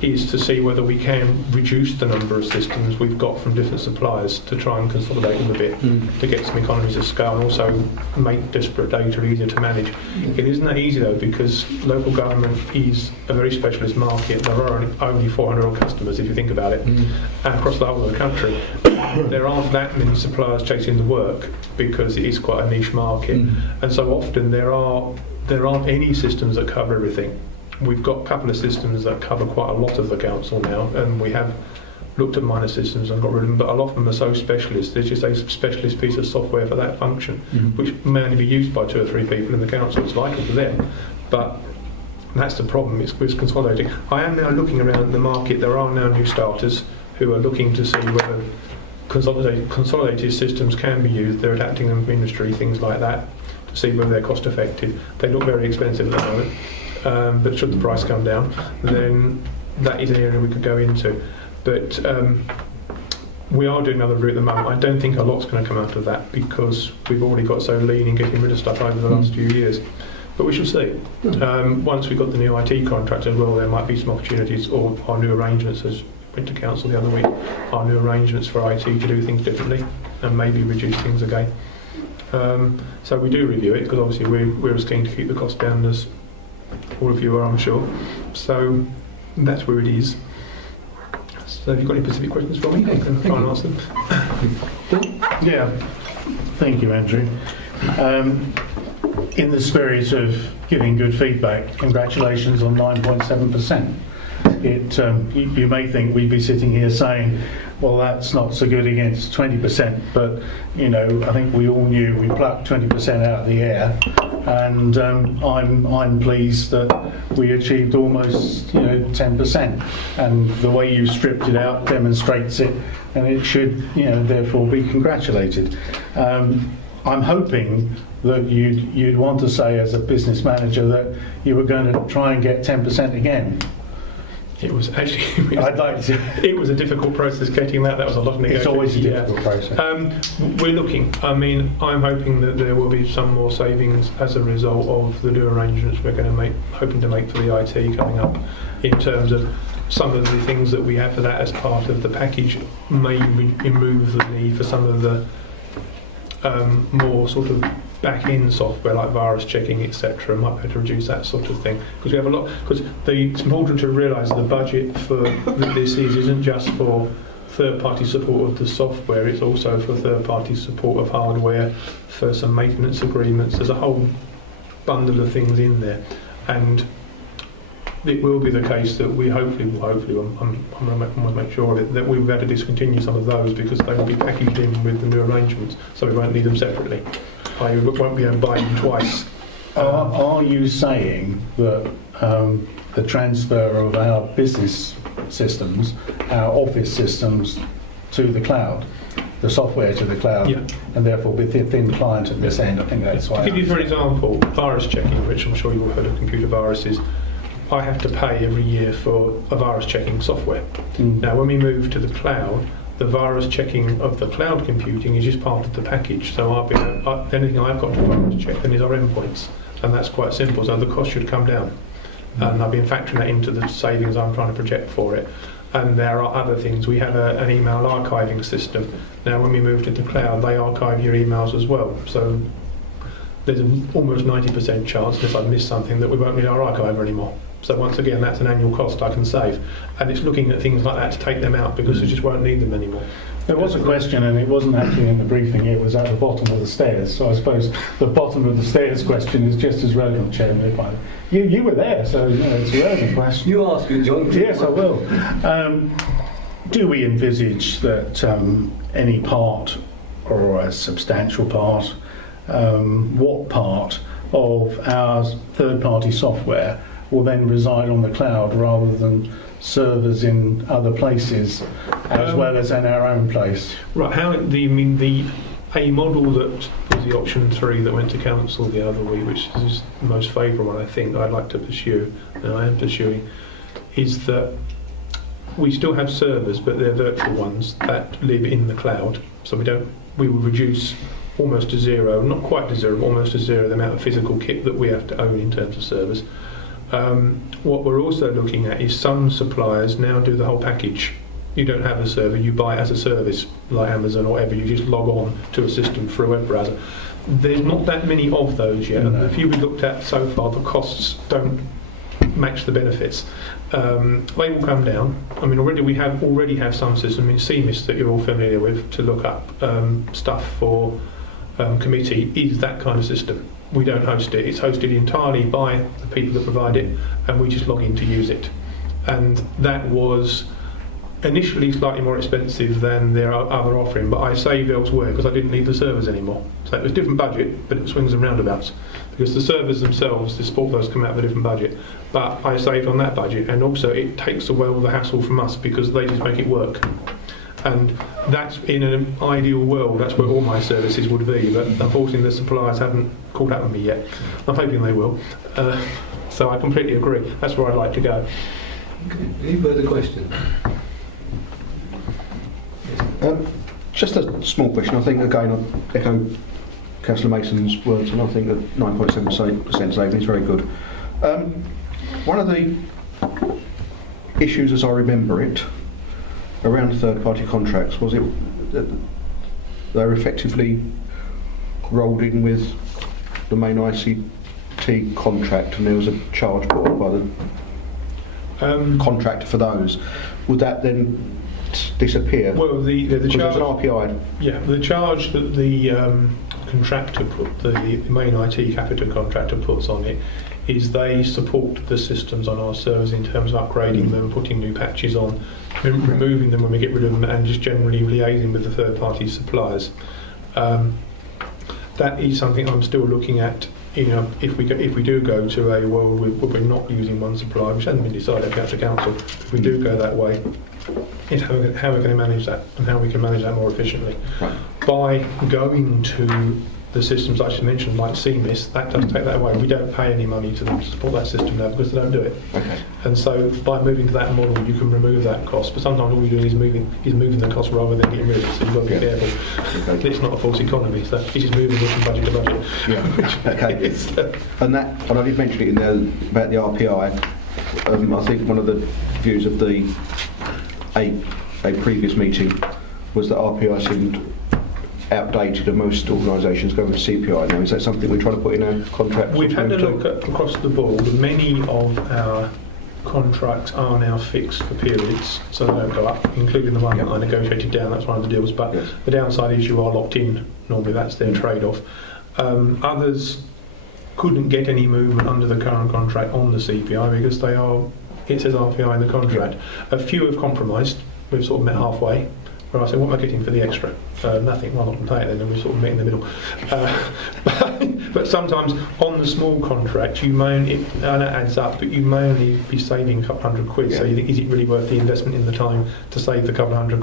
is to see whether we can reduce the number of systems we've got from different suppliers to try and consolidate them a bit to get some economies of scale, and also make disparate data easier to manage. It isn't that easy though, because local government is a very specialist market. There are only 400 odd customers if you think about it, and across the whole of the country there aren't that many suppliers chasing the work because it is quite a niche market, and so often there aren't any systems that cover everything. We've got a couple of systems that cover quite a lot of the council now, and we have looked at minor systems and got rid of them, but a lot of them are so specialist. There's just a specialist piece of software for that function, which may only be used by 2 or 3 people in the council. It's vital to them, but that's the problem. It's consolidating. I am now looking around the market. There are now new starters who are looking to see whether consolidated systems can be used. They're adapting them for industry, things like that, to see whether they're cost effective. They look very expensive at the moment, but should the price come down, then that is an area we could go into. But we are doing another route at the moment. I don't think a lot's going to come out of that because we've already got so lean in getting rid of stuff over the last few years. But we shall see. Once we've got the new IT contract as well, there might be some opportunities, or our new arrangements, as went to council the other week, our new arrangements for IT to do things differently and maybe reduce things again. So we do review it because obviously we're as keen to keep the cost down as all of you are, I'm sure. So that's where it is. So have you got any specific questions for me? I can try and answer them. Yeah, thank you, Andrew. In the spirit of giving good feedback, congratulations on 9.7%. You may think we'd be sitting here saying, well, that's not so good against 20%, but I think we all knew we plucked 20% out of the air, and I'm pleased that we achieved almost 10%, and the way you stripped it out demonstrates it, and it should therefore be congratulated. I'm hoping that you'd want to say as a business manager that you were going to try and get 10% again. It was actually. I'd like to. It was a difficult process getting that. That was a lot of negotiation. It's always a difficult process. We're looking. I mean, I'm hoping that there will be some more savings as a result of the new arrangements we're going to hoping to make for the IT coming up, in terms of some of the things that we have for that as part of the package may remove the need for some of the more sort of back-end software like virus checking, etc. Might be able to reduce that sort of thing, because we have a lot. Because it's important to realise the budget for this isn't just for third-party support of the software; it's also for third-party support of hardware, for some maintenance agreements. There's a whole bundle of things in there, and it will be the case that we hopefully, I'm going to make sure of it, that we'll be able to discontinue some of those because they will be packaged in with the new arrangements, so we won't need them separately. I won't be able to buy them twice. Are you saying that the transfer of our business systems, our office systems to the cloud, the software to the cloud, and therefore with the thin client at this end, I think that's why. To give you for example, virus checking, which I'm sure you've all heard of computer viruses, I have to pay every year for a virus checking software. Now when we move to the cloud, the virus checking of the cloud computing is just part of the package. So the only thing I've got to virus check then is our endpoints, and that's quite simple. So the cost should come down, and I've been factoring that into the savings I'm trying to project for it. And there are other things. We have an email archiving system. Now when we move to the cloud, they archive your emails as well. So there's an almost 90% chance, unless I miss something, that we won't need our archiver anymore. So once again, that's an annual cost I can save, and it's looking at things like that to take them out because we just won't need them anymore. There was a question, and it wasn't actually in the briefing, it was at the bottom of the stairs, so I suppose the bottom of the stairs question is just as relevant, Chairman. You were there, so it's a relevant question. You ask it, John. Yes, I will. Do we envisage that any part, or a substantial part, what part of our third-party software will then reside on the cloud rather than servers in other places, as well as in our own place? Right, how do you mean a model that was the option 3 that went to council the other week, which is the most favourable one I think I'd like to pursue, and I am pursuing, is that we still have servers, but they're virtual ones that live in the cloud. So we will reduce almost to zero, not quite to zero, but almost to zero, the amount of physical kit that we have to own in terms of servers. What we're also looking at is some suppliers now do the whole package. You don't have a server, you buy it as a service, like Amazon or whatever, you just log on to a system through a web browser. There's not that many of those yet. No. The few we've looked at so far, the costs don't match the benefits. They will come down. I mean, we already have some systems, I mean, CMIS that you're all familiar with, to look up stuff for committee, is that kind of system. We don't host it. It's hosted entirely by the people that provide it, and we just log in to use it. And that was initially slightly more expensive than their other offering, but I saved elsewhere because I didn't need the servers anymore. So it was a different budget, but it swings and roundabouts, because the servers themselves, the support those come out of a different budget. But I saved on that budget, and also it takes away all the hassle from us because they just make it work. And that's, in an ideal world, that's where all my services would be, but unfortunately the suppliers haven't called out on me yet. I'm hoping they will. So I completely agree. That's where I'd like to go. Okay. Any further questions? Just a small question. I think, again, I echo Councillor Mason's words, and I think that 9.7% saving is very good. One of the issues, as I remember it, around third-party contracts was it that they were effectively rolled in with the main ICT contract, and there was a charge put on by the contractor for those. Would that then disappear? Well, the Because charge, there's an RPI. yeah, the charge that the contractor put, the main IT capita contractor puts on it, is they support the systems on our servers in terms of upgrading them, putting new patches on, removing them when we get rid of them, and just generally liaising with the third-party suppliers. That is something I'm still looking at. You know, if we do go to a world where we're not using one supplier, which hasn't been decided at council, if we do go that way, it's how we're going to manage that and how we can manage that more efficiently. Right. By going to the systems I just mentioned, like CMIS, that does take that away. We don't pay any money to them to support that system now because they don't do it. Okay. And so by moving to that model, you can remove that cost. But sometimes all you're doing is moving the cost rather than getting rid of it. So you've got to be careful. Okay. It's not a false economy. So it's just moving it from budget to budget. Yeah. Okay. And I did mention it in there about the RPI. I think one of the views of a previous meeting was that RPI seemed outdated and most organisations go with CPI now. Is that something we're trying to put in our contract? We've had a look at, across the board. Many of our contracts are now fixed for periods, so they don't go up, including the one that I negotiated down. That's one of the deals. But Yes. the downside is you are locked in. Normally that's their trade-off. Others couldn't get any movement under the current contract on the CPI because it says RPI in the contract. A few have compromised. We've sort of met halfway. Where I said, what am I getting for the extra? Nothing. Well, not going to pay it then, and we sort of met in the middle. But sometimes on the small contract, you may only, and it adds up, but you may only be saving a couple £100. So you think, is it really worth the investment in the time to save the couple £100?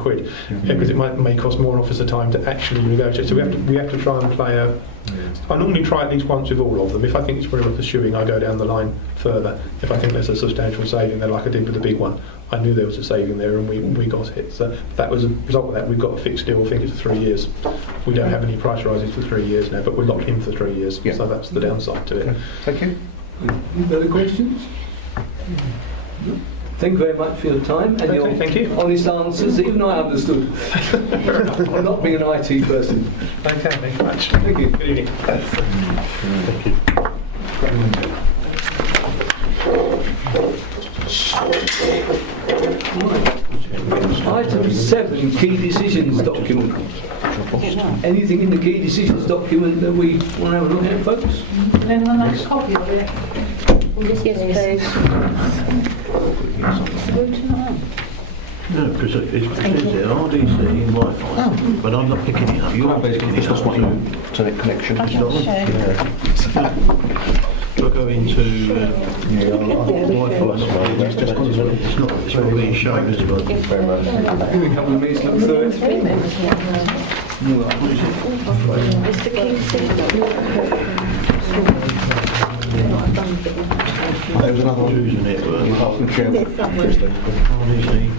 Because it may cost more officer time to actually negotiate. So we have to try and play a. I normally try at least once with all of them. If I think it's worth pursuing, I go down the line further. If I think there's a substantial saving there, like I did with the big one, I knew there was a saving there and we got it. So that was a result of that. We've got a fixed deal, I think it's for 3 years. We don't have any price rises for 3 years now, but we're locked in for 3 years. Yeah. So that's the downside to it. Okay. Thank you. Any further questions? No? Thank you very much for your time and your thank you. honest answers. Even I understood. I'm not being an IT person. Okay, thank you much. Thank you. Good evening. Item 7, key decisions document. Anything in the key decisions document that we want to have a look at, folks? Will anyone like a copy of it? Yes, please. No, because it says there RDC Wi-Fi, but I'm not picking it up. You're picking it up. Internet connection. It's not. Yeah. We'll go into Wi-Fi. It's not being shown, is it? Give me a couple of minutes to look through it. It's the key There was another one. Choosing it. Apart from the chair. RDC.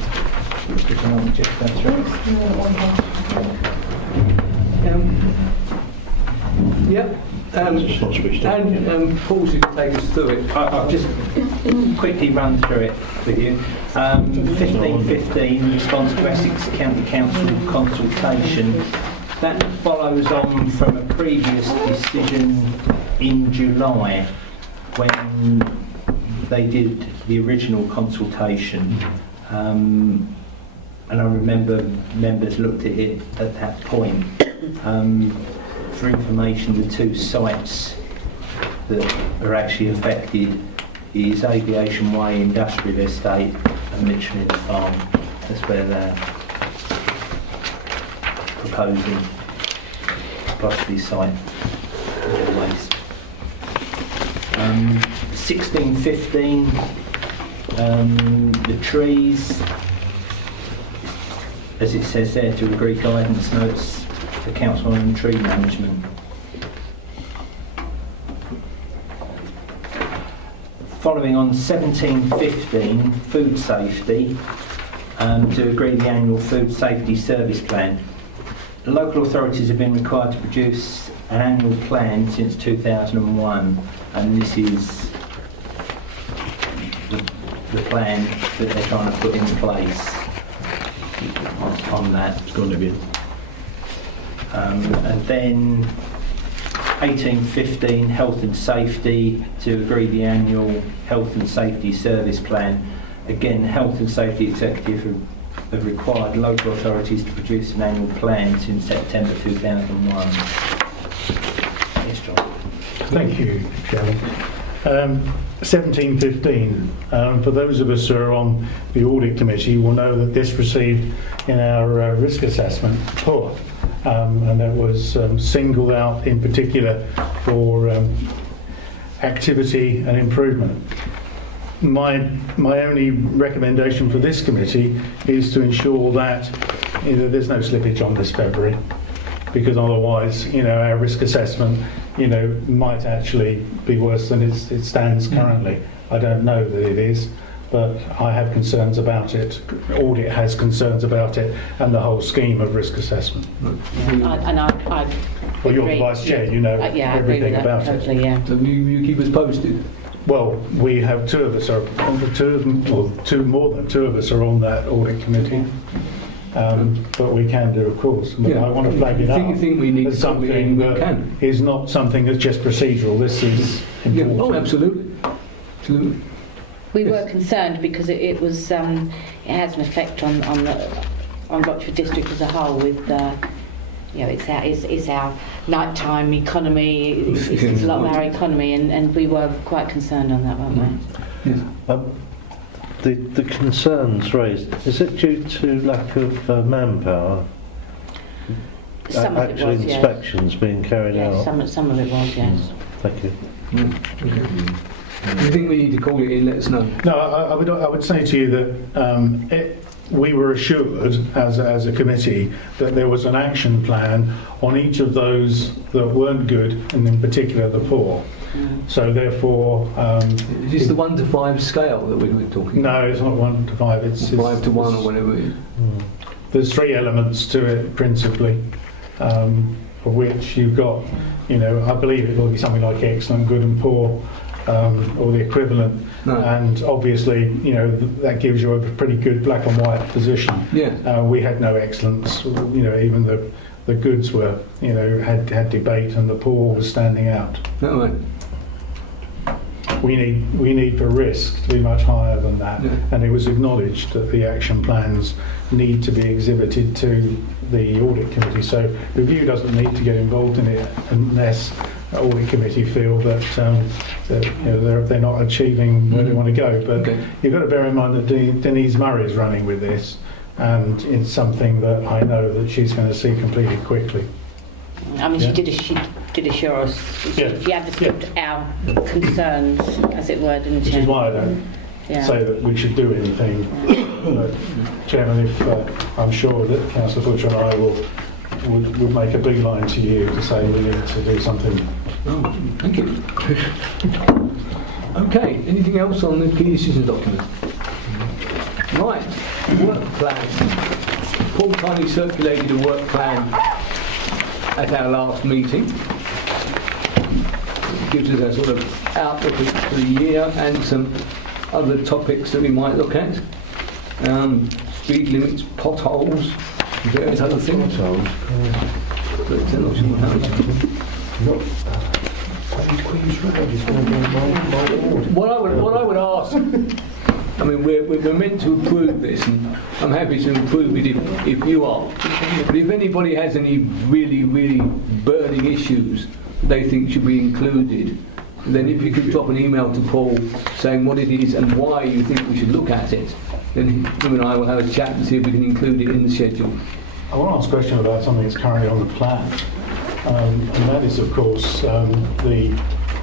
Yep. It's not switched on. And Paul should take us through it. I'll just quickly run through it with you. 1515, response to Essex County Council consultation. That follows on from a previous decision in July when they did the original consultation. And I remember members looked at it at that point. For information, the two sites that are actually affected is Aviation Way Industrial Estate and Mitchell Farm. That's where they're proposing possibly site waste. 1615, the trees. as it says there, to agree guidance notes for council on tree management. Following on 1715, food safety, to agree the annual food safety service plan. The local authorities have been required to produce an annual plan since 2001, and this is the plan that they're trying to put in place on that. It's going to be. And then 1815, health and safety, to agree the annual health and safety service plan. Again, health and safety executive have required local authorities to produce an annual plan since September 2001. Yes, John. Thank you, Chairman. 1715, for those of us who are on the audit committee will know that this received in our risk assessment poor, and that was singled out in particular for activity and improvement. My only recommendation for this committee is to ensure that there's no slippage on this February, because otherwise, our risk assessment, might actually be worse than it stands currently. I don't know that it is, but I have concerns about it. Audit has concerns about it, and the whole scheme of risk assessment. I Well, you're the vice chair, you know yeah, everything about totally, it. Yeah. So you keep us posted. Well, we have two of us are more than two of us are on that audit committee. But we can do, of course. But Yeah. I want to flag it up. You think we need as something something we that can. is not something that's just procedural. This is Yeah. important. Oh, absolutely. Absolutely. We Yes. were concerned because it was it has an effect on Rochford District as a whole. With it's our nighttime economy. It's a lot of our economy, and we were quite concerned on that, weren't we? Yes. The concerns raised, is it due to lack of manpower? Some of it Actual was, yes. inspections being carried Yes, out? some of it was, yes. Thank you. Do you think we need to call it in? Let us know. No, I would say to you that we were assured as a committee that there was an action plan on each of those that weren't good, and in particular the poor. So therefore, Is this the 1 to 5 scale that we were talking about? no, it's not 1 to 5. It's 5 to 1 or whatever it is. There's three elements to it principally, for which you've got, I believe it will be something like excellent, good and poor, or the equivalent. No. And obviously, that gives you a pretty good black and white position. Yeah. We had no excellence, even the goods were, had debate, and the poor was standing out. No, right. We need for risk to be much higher than that, Yeah. and it was acknowledged that the action plans need to be exhibited to the audit committee. So review doesn't need to get involved in it unless the audit committee feel that they're not achieving where they want to go. But Okay. you've got to bear in mind that Denise Murray is running with this, and it's something that I know that she's going to see completed quickly. I mean, Yeah. she did assure us. Yeah. She understood our concerns, as it were, didn't she? Which is why I don't Yeah. say that we should do anything. But, Chairman, if I'm sure that Councillor Butcher and I would make a beeline to you to say we need to do something. Oh, thank you. Okay, anything else on the key decision document? Right, work plan. Paul kindly circulated a work plan at our last meeting. It gives us a sort of outlook for the year and some other topics that we might look at. Speed limits, potholes, various other things. But I'm not sure how much. What I would ask, I mean, we're meant to approve this, and I'm happy to approve it if you are. But if anybody has any really, really burning issues they think should be included, then if you could drop an email to Paul saying what it is and why you think we should look at it, then him and I will have a chat and see if we can include it in the schedule. I want to ask a question about something that's currently on the plan, and that is, of course, the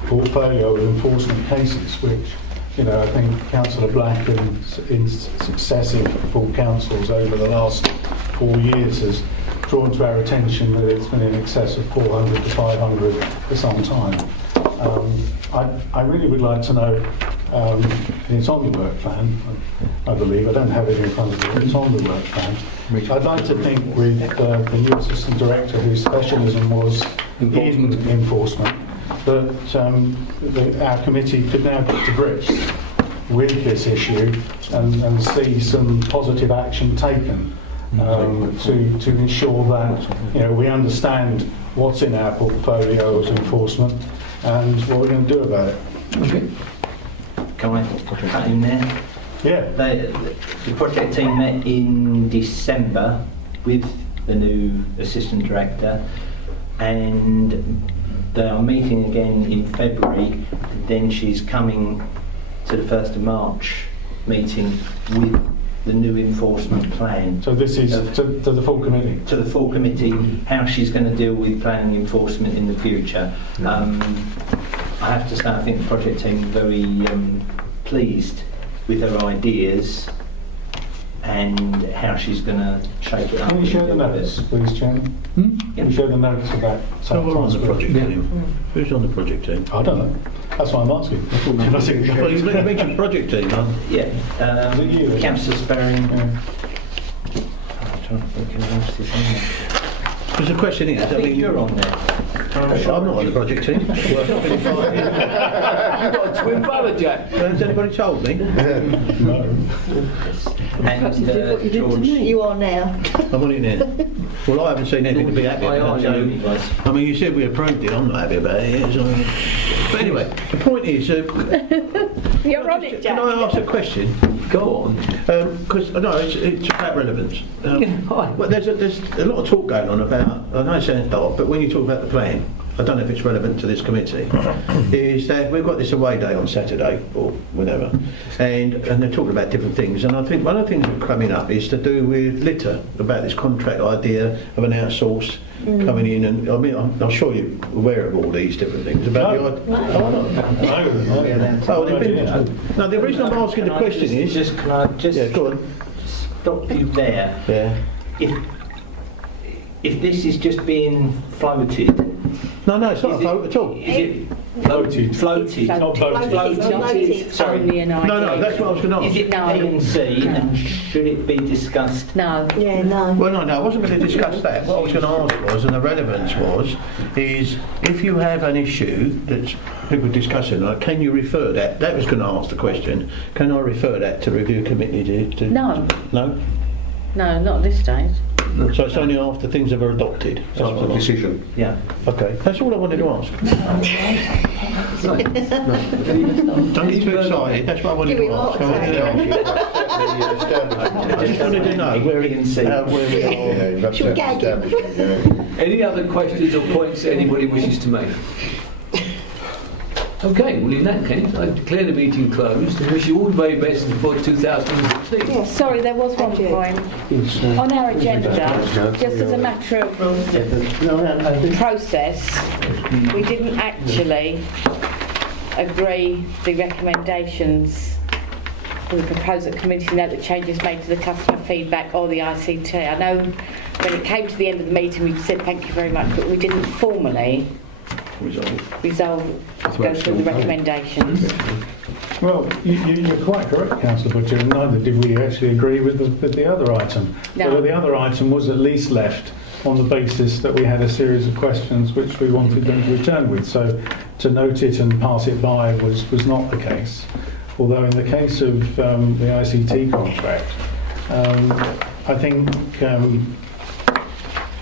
portfolio of enforcement cases, which, I think Councillor Black and in successive full councils over the last 4 years has drawn to our attention that it's been in excess of 400 to 500 for some time. I really would like to know, and it's on the work plan, I believe, I don't have it in front of me, it's on the work plan. I'd like to think with the new assistant director whose specialism was in enforcement, that our committee could now get to grips with this issue and see some positive action taken to ensure that we understand what's in our portfolio as enforcement and what we're going to do about it. Okay. Can I cut in there? Yeah. The project team met in December with the new assistant director, and they are meeting again in February. Then she's coming to the 1st of March meeting with the new enforcement plan. So this is to the full committee? To the full committee, how she's going to deal with planning enforcement in the future. I have to say, I think the project team are very pleased with her ideas and how she's going to shape it up. Can you share the notes, please, Chairman? Can you share the notes of that? So we're on the project team. Who's on the project team? I don't know. That's why I'm asking. Well, you mentioned project team, huh? Yeah, Councillor Sparring. Yeah. I'm trying to think who else is on there. Because the question is, I think you're on there. I'm not on the project team. You've got a twin brother, Jack. Has anybody told me? No. And George. You are now. I'm on it now. Well, I haven't seen anything to be happy about. So, I mean, you said we approved it. I'm not happy about it. So. But anyway, the point is, You're on it, Jack. can I ask a question? Go on. Because no, it's about relevance. Well, there's a lot of talk going on about. I know it sounds dark, but when you talk about the plan, I don't know if it's relevant to this committee. Is that we've got this away day on Saturday or whenever, and they're talking about different things. And I think one of the things that's coming up is to do with litter, about this contract idea of an outsource coming in. And I mean, I'm sure you're aware of all these different things about the No, the reason I'm asking the question is. Can I just go on. stop you there? Yeah. If this is just being floated. No, it's not a vote at all. Is it Floated. floated? Not voted. Floated. Sorry. Only an idea. No, that's what I was going to ask. Is it P&C and should it be discussed? No. Yeah, no. Well, no, I wasn't going to discuss that. What I was going to ask was, and the relevance is if you have an issue that people are discussing, can you refer that? That was going to ask the question. Can I refer that to review committee? No. No? No, not at this stage. So it's only after things are adopted? After the decision. Yeah. Okay, that's all I wanted to ask. Don't get too excited, that's what I wanted to ask. I just wanted to know where we are. Should we gag him? Any other questions or points that anybody wishes to make? Okay, well in that case, I declare the meeting closed and wish you all the very best for 2016. Yes. Sorry, there was one point. On our agenda, just as a matter of process, we didn't actually agree the recommendations for the proposal committee note that changes made to the customer feedback or the ICT. I know when it came to the end of the meeting we said thank you very much, but we didn't formally resolve to go through the recommendations. Well, you're quite correct, Councillor Butcher, and neither did we actually agree with the other item. No. So the other item was at least left on the basis that we had a series of questions which we wanted them to return with. So to note it and pass it by was not the case. Although in the case of the ICT contract, I think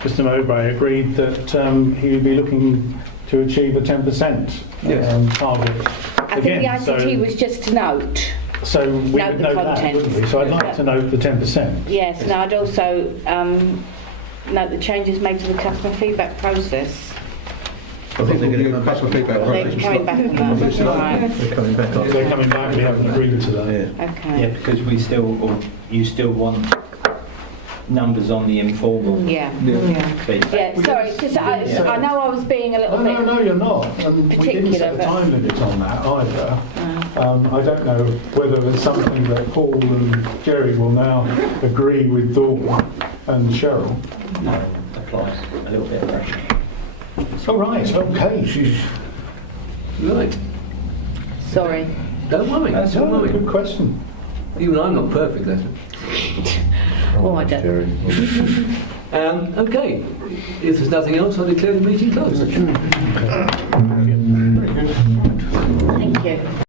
Mr Mowbray agreed that he would be looking to achieve a 10% target. I think the ICT was just to note. So we Note would the note content. that, wouldn't we? So I'd like to note the 10%. Yes, and I'd also note the changes made to the customer feedback process. I think they're going to customer feedback. They're coming back on that. Right. They're coming back on. They're coming back, we haven't agreed to that. Okay. Yeah, because you still want numbers on the informal feedback. Yeah, sorry, it's just I know I was being a little bit... No, you're not. We didn't set a particular, time limit on that either. I don't know whether there's something that Paul and Jerry will now agree with Dawn And Cheryl? No, applies a little bit of pressure. Oh, right, okay. She's Right. Sorry. Don't worry. That's Don't a worry. good question. Even I'm not perfect at it. Oh, I don't. Okay. If there's nothing else, I declare the meeting closed. Thank you.